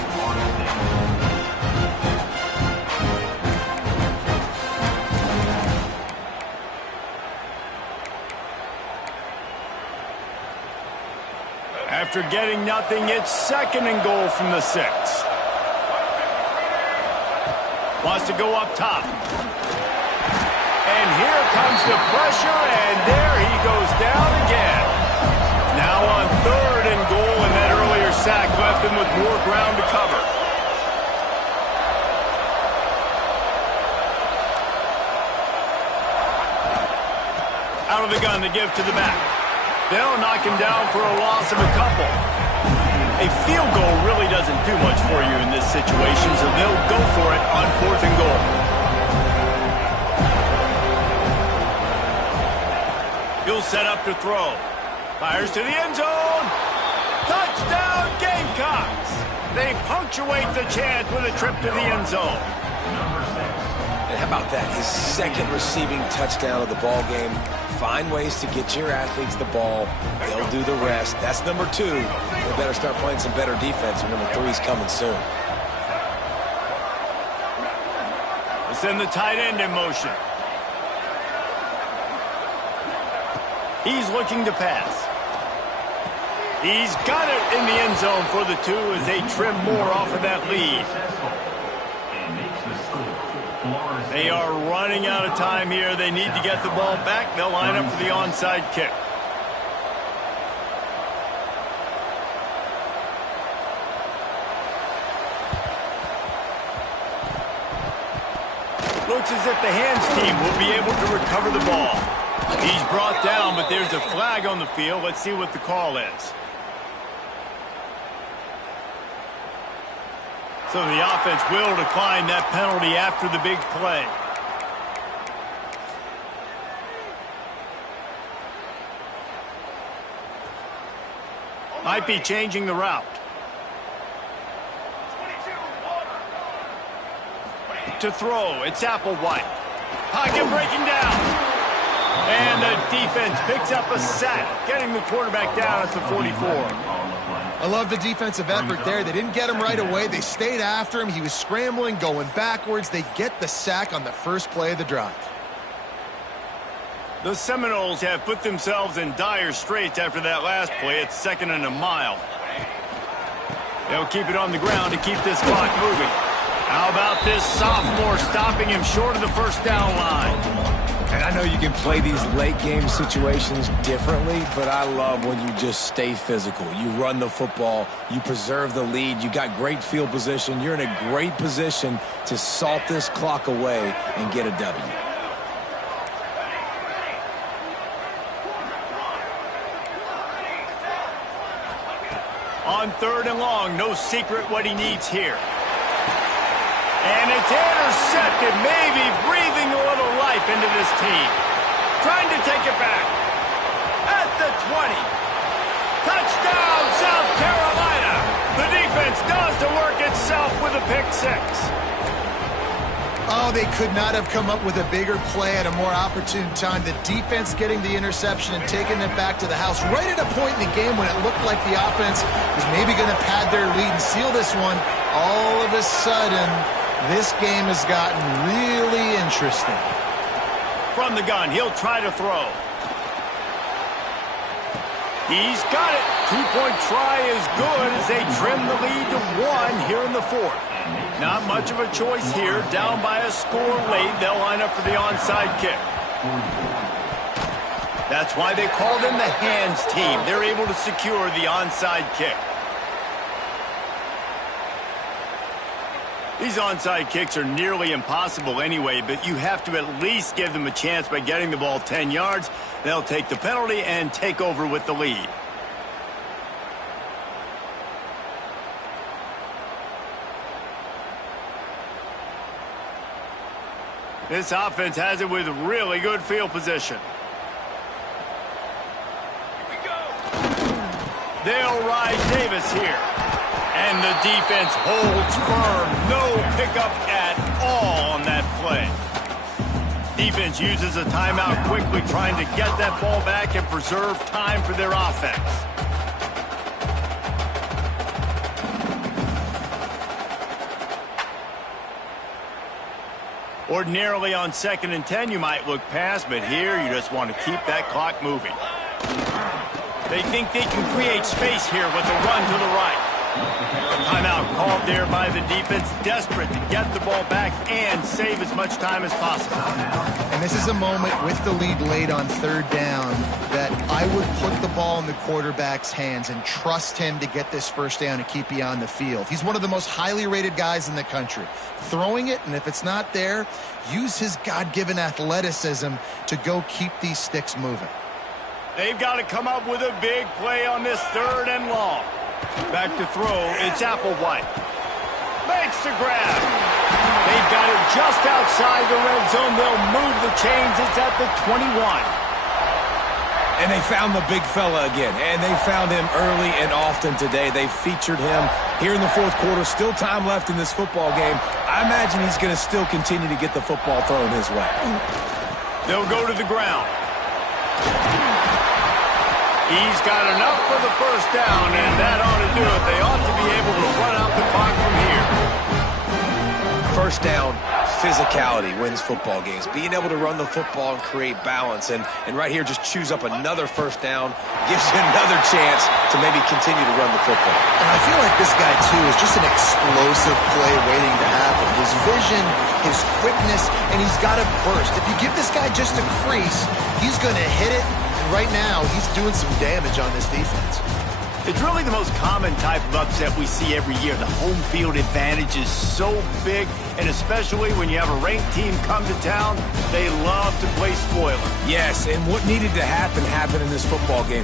After getting nothing, it's second and goal from the 6. Wants to go up top. And here comes the pressure, and there he goes down again. Now on third and goal, and that earlier sack left him with more ground to cover. Out of the gun to give to the back. They'll knock him down for a loss of a couple. A field goal really doesn't do much for you in this situation, so they'll go for it on fourth and goal. He'll set up to throw. Fires to the end zone. Touchdown, Gamecocks. They punctuate the chance with a trip to the end zone. And how about that? His second receiving touchdown of the ball game. Find ways to get your athletes the ball. They'll do the rest. That's number 2. They better start playing some better defense, and number 3 is coming soon. Send the tight end in motion. He's looking to pass. He's got it in the end zone for the 2 as they trim more off of that lead. They are running out of time here. They need to get the ball back. They'll line up for the onside kick. Looks as if the hands team will be able to recover the ball. He's brought down, but there's a flag on the field. Let's see what the call is. So the offense will decline that penalty after the big play. Might be changing the route. To throw, it's Applewhite. Pocket breaking down. And the defense picks up a sack, getting the quarterback down at the 44. I love the defensive effort there. They didn't get him right away. They stayed after him. He was scrambling, going backwards. They get the sack on the first play of the drive. The Seminoles have put themselves in dire straits after that last play. It's 2nd and a mile. They'll keep it on the ground to keep this clock moving. How about this sophomore stopping him short of the first down line? And I know you can play these late-game situations differently, but I love when you just stay physical. You run the football, you preserve the lead, you got great field position. You're in a great position to salt this clock away and get a W. On 3rd and long, no secret what he needs here. And it's intercepted, maybe breathing a little life into this team. Trying to take it back. At the 20. Touchdown, South Carolina. The defense does the work itself with a pick 6. Oh, they could not have come up with a bigger play at a more opportune time. The defense getting the interception and taking it back to the house right at a point in the game when it looked like the offense was maybe going to pad their lead and seal this one. All of a sudden, this game has gotten really interesting. From the gun, he'll try to throw. He's got it. 2-point try is good as they trim the lead to 1 here in the 4th. Not much of a choice here. Down by a score late. They'll line up for the onside kick. That's why they call them the hands team. They're able to secure the onside kick. These onside kicks are nearly impossible anyway, but you have to at least give them a chance by getting the ball 10 yards. They'll take the penalty and take over with the lead. This offense has it with really good field position. Here we go. They'll ride Davis here. And the defense holds firm. No pickup at all on that play. Defense uses a timeout quickly, trying to get that ball back and preserve time for their offense. Ordinarily on 2nd and 10, you might look past, but here you just want to keep that clock moving. They think they can create space here with a run to the right. Timeout called there by the defense, desperate to get the ball back and save as much time as possible. And this is a moment with the lead late on 3rd down that I would put the ball in the quarterback's hands and trust him to get this first down and keep you on the field. He's one of the most highly rated guys in the country. Throwing it, and if it's not there, use his God-given athleticism to go keep these sticks moving. They've got to come up with a big play on this 3rd and long. Back to throw, it's Applewhite. Makes the grab. They've got it just outside the red zone. They'll move the chains. It's at the 21. And they found the big fella again, and they found him early and often today. They featured him here in the 4th quarter. Still time left in this football game. I imagine he's going to still continue to get the football thrown his way. They'll go to the ground. He's got enough for the first down, and that ought to do it. They ought to be able to run out the clock from here. First down, physicality wins football games. Being able to run the football and create balance. And right here, just choose up another first down, gives you another chance to maybe continue to run the football. And I feel like this guy, too, is just an explosive play waiting to happen. His vision, his quickness, and he's got a burst. If you give this guy just a crease, he's going to hit it. And right now, he's doing some damage on this defense. It's really the most common type of upset we see every year. The home field advantage is so big, and especially when you have a ranked team come to town, they love to play spoiler. Yes, and what needed to happen happened in this football game.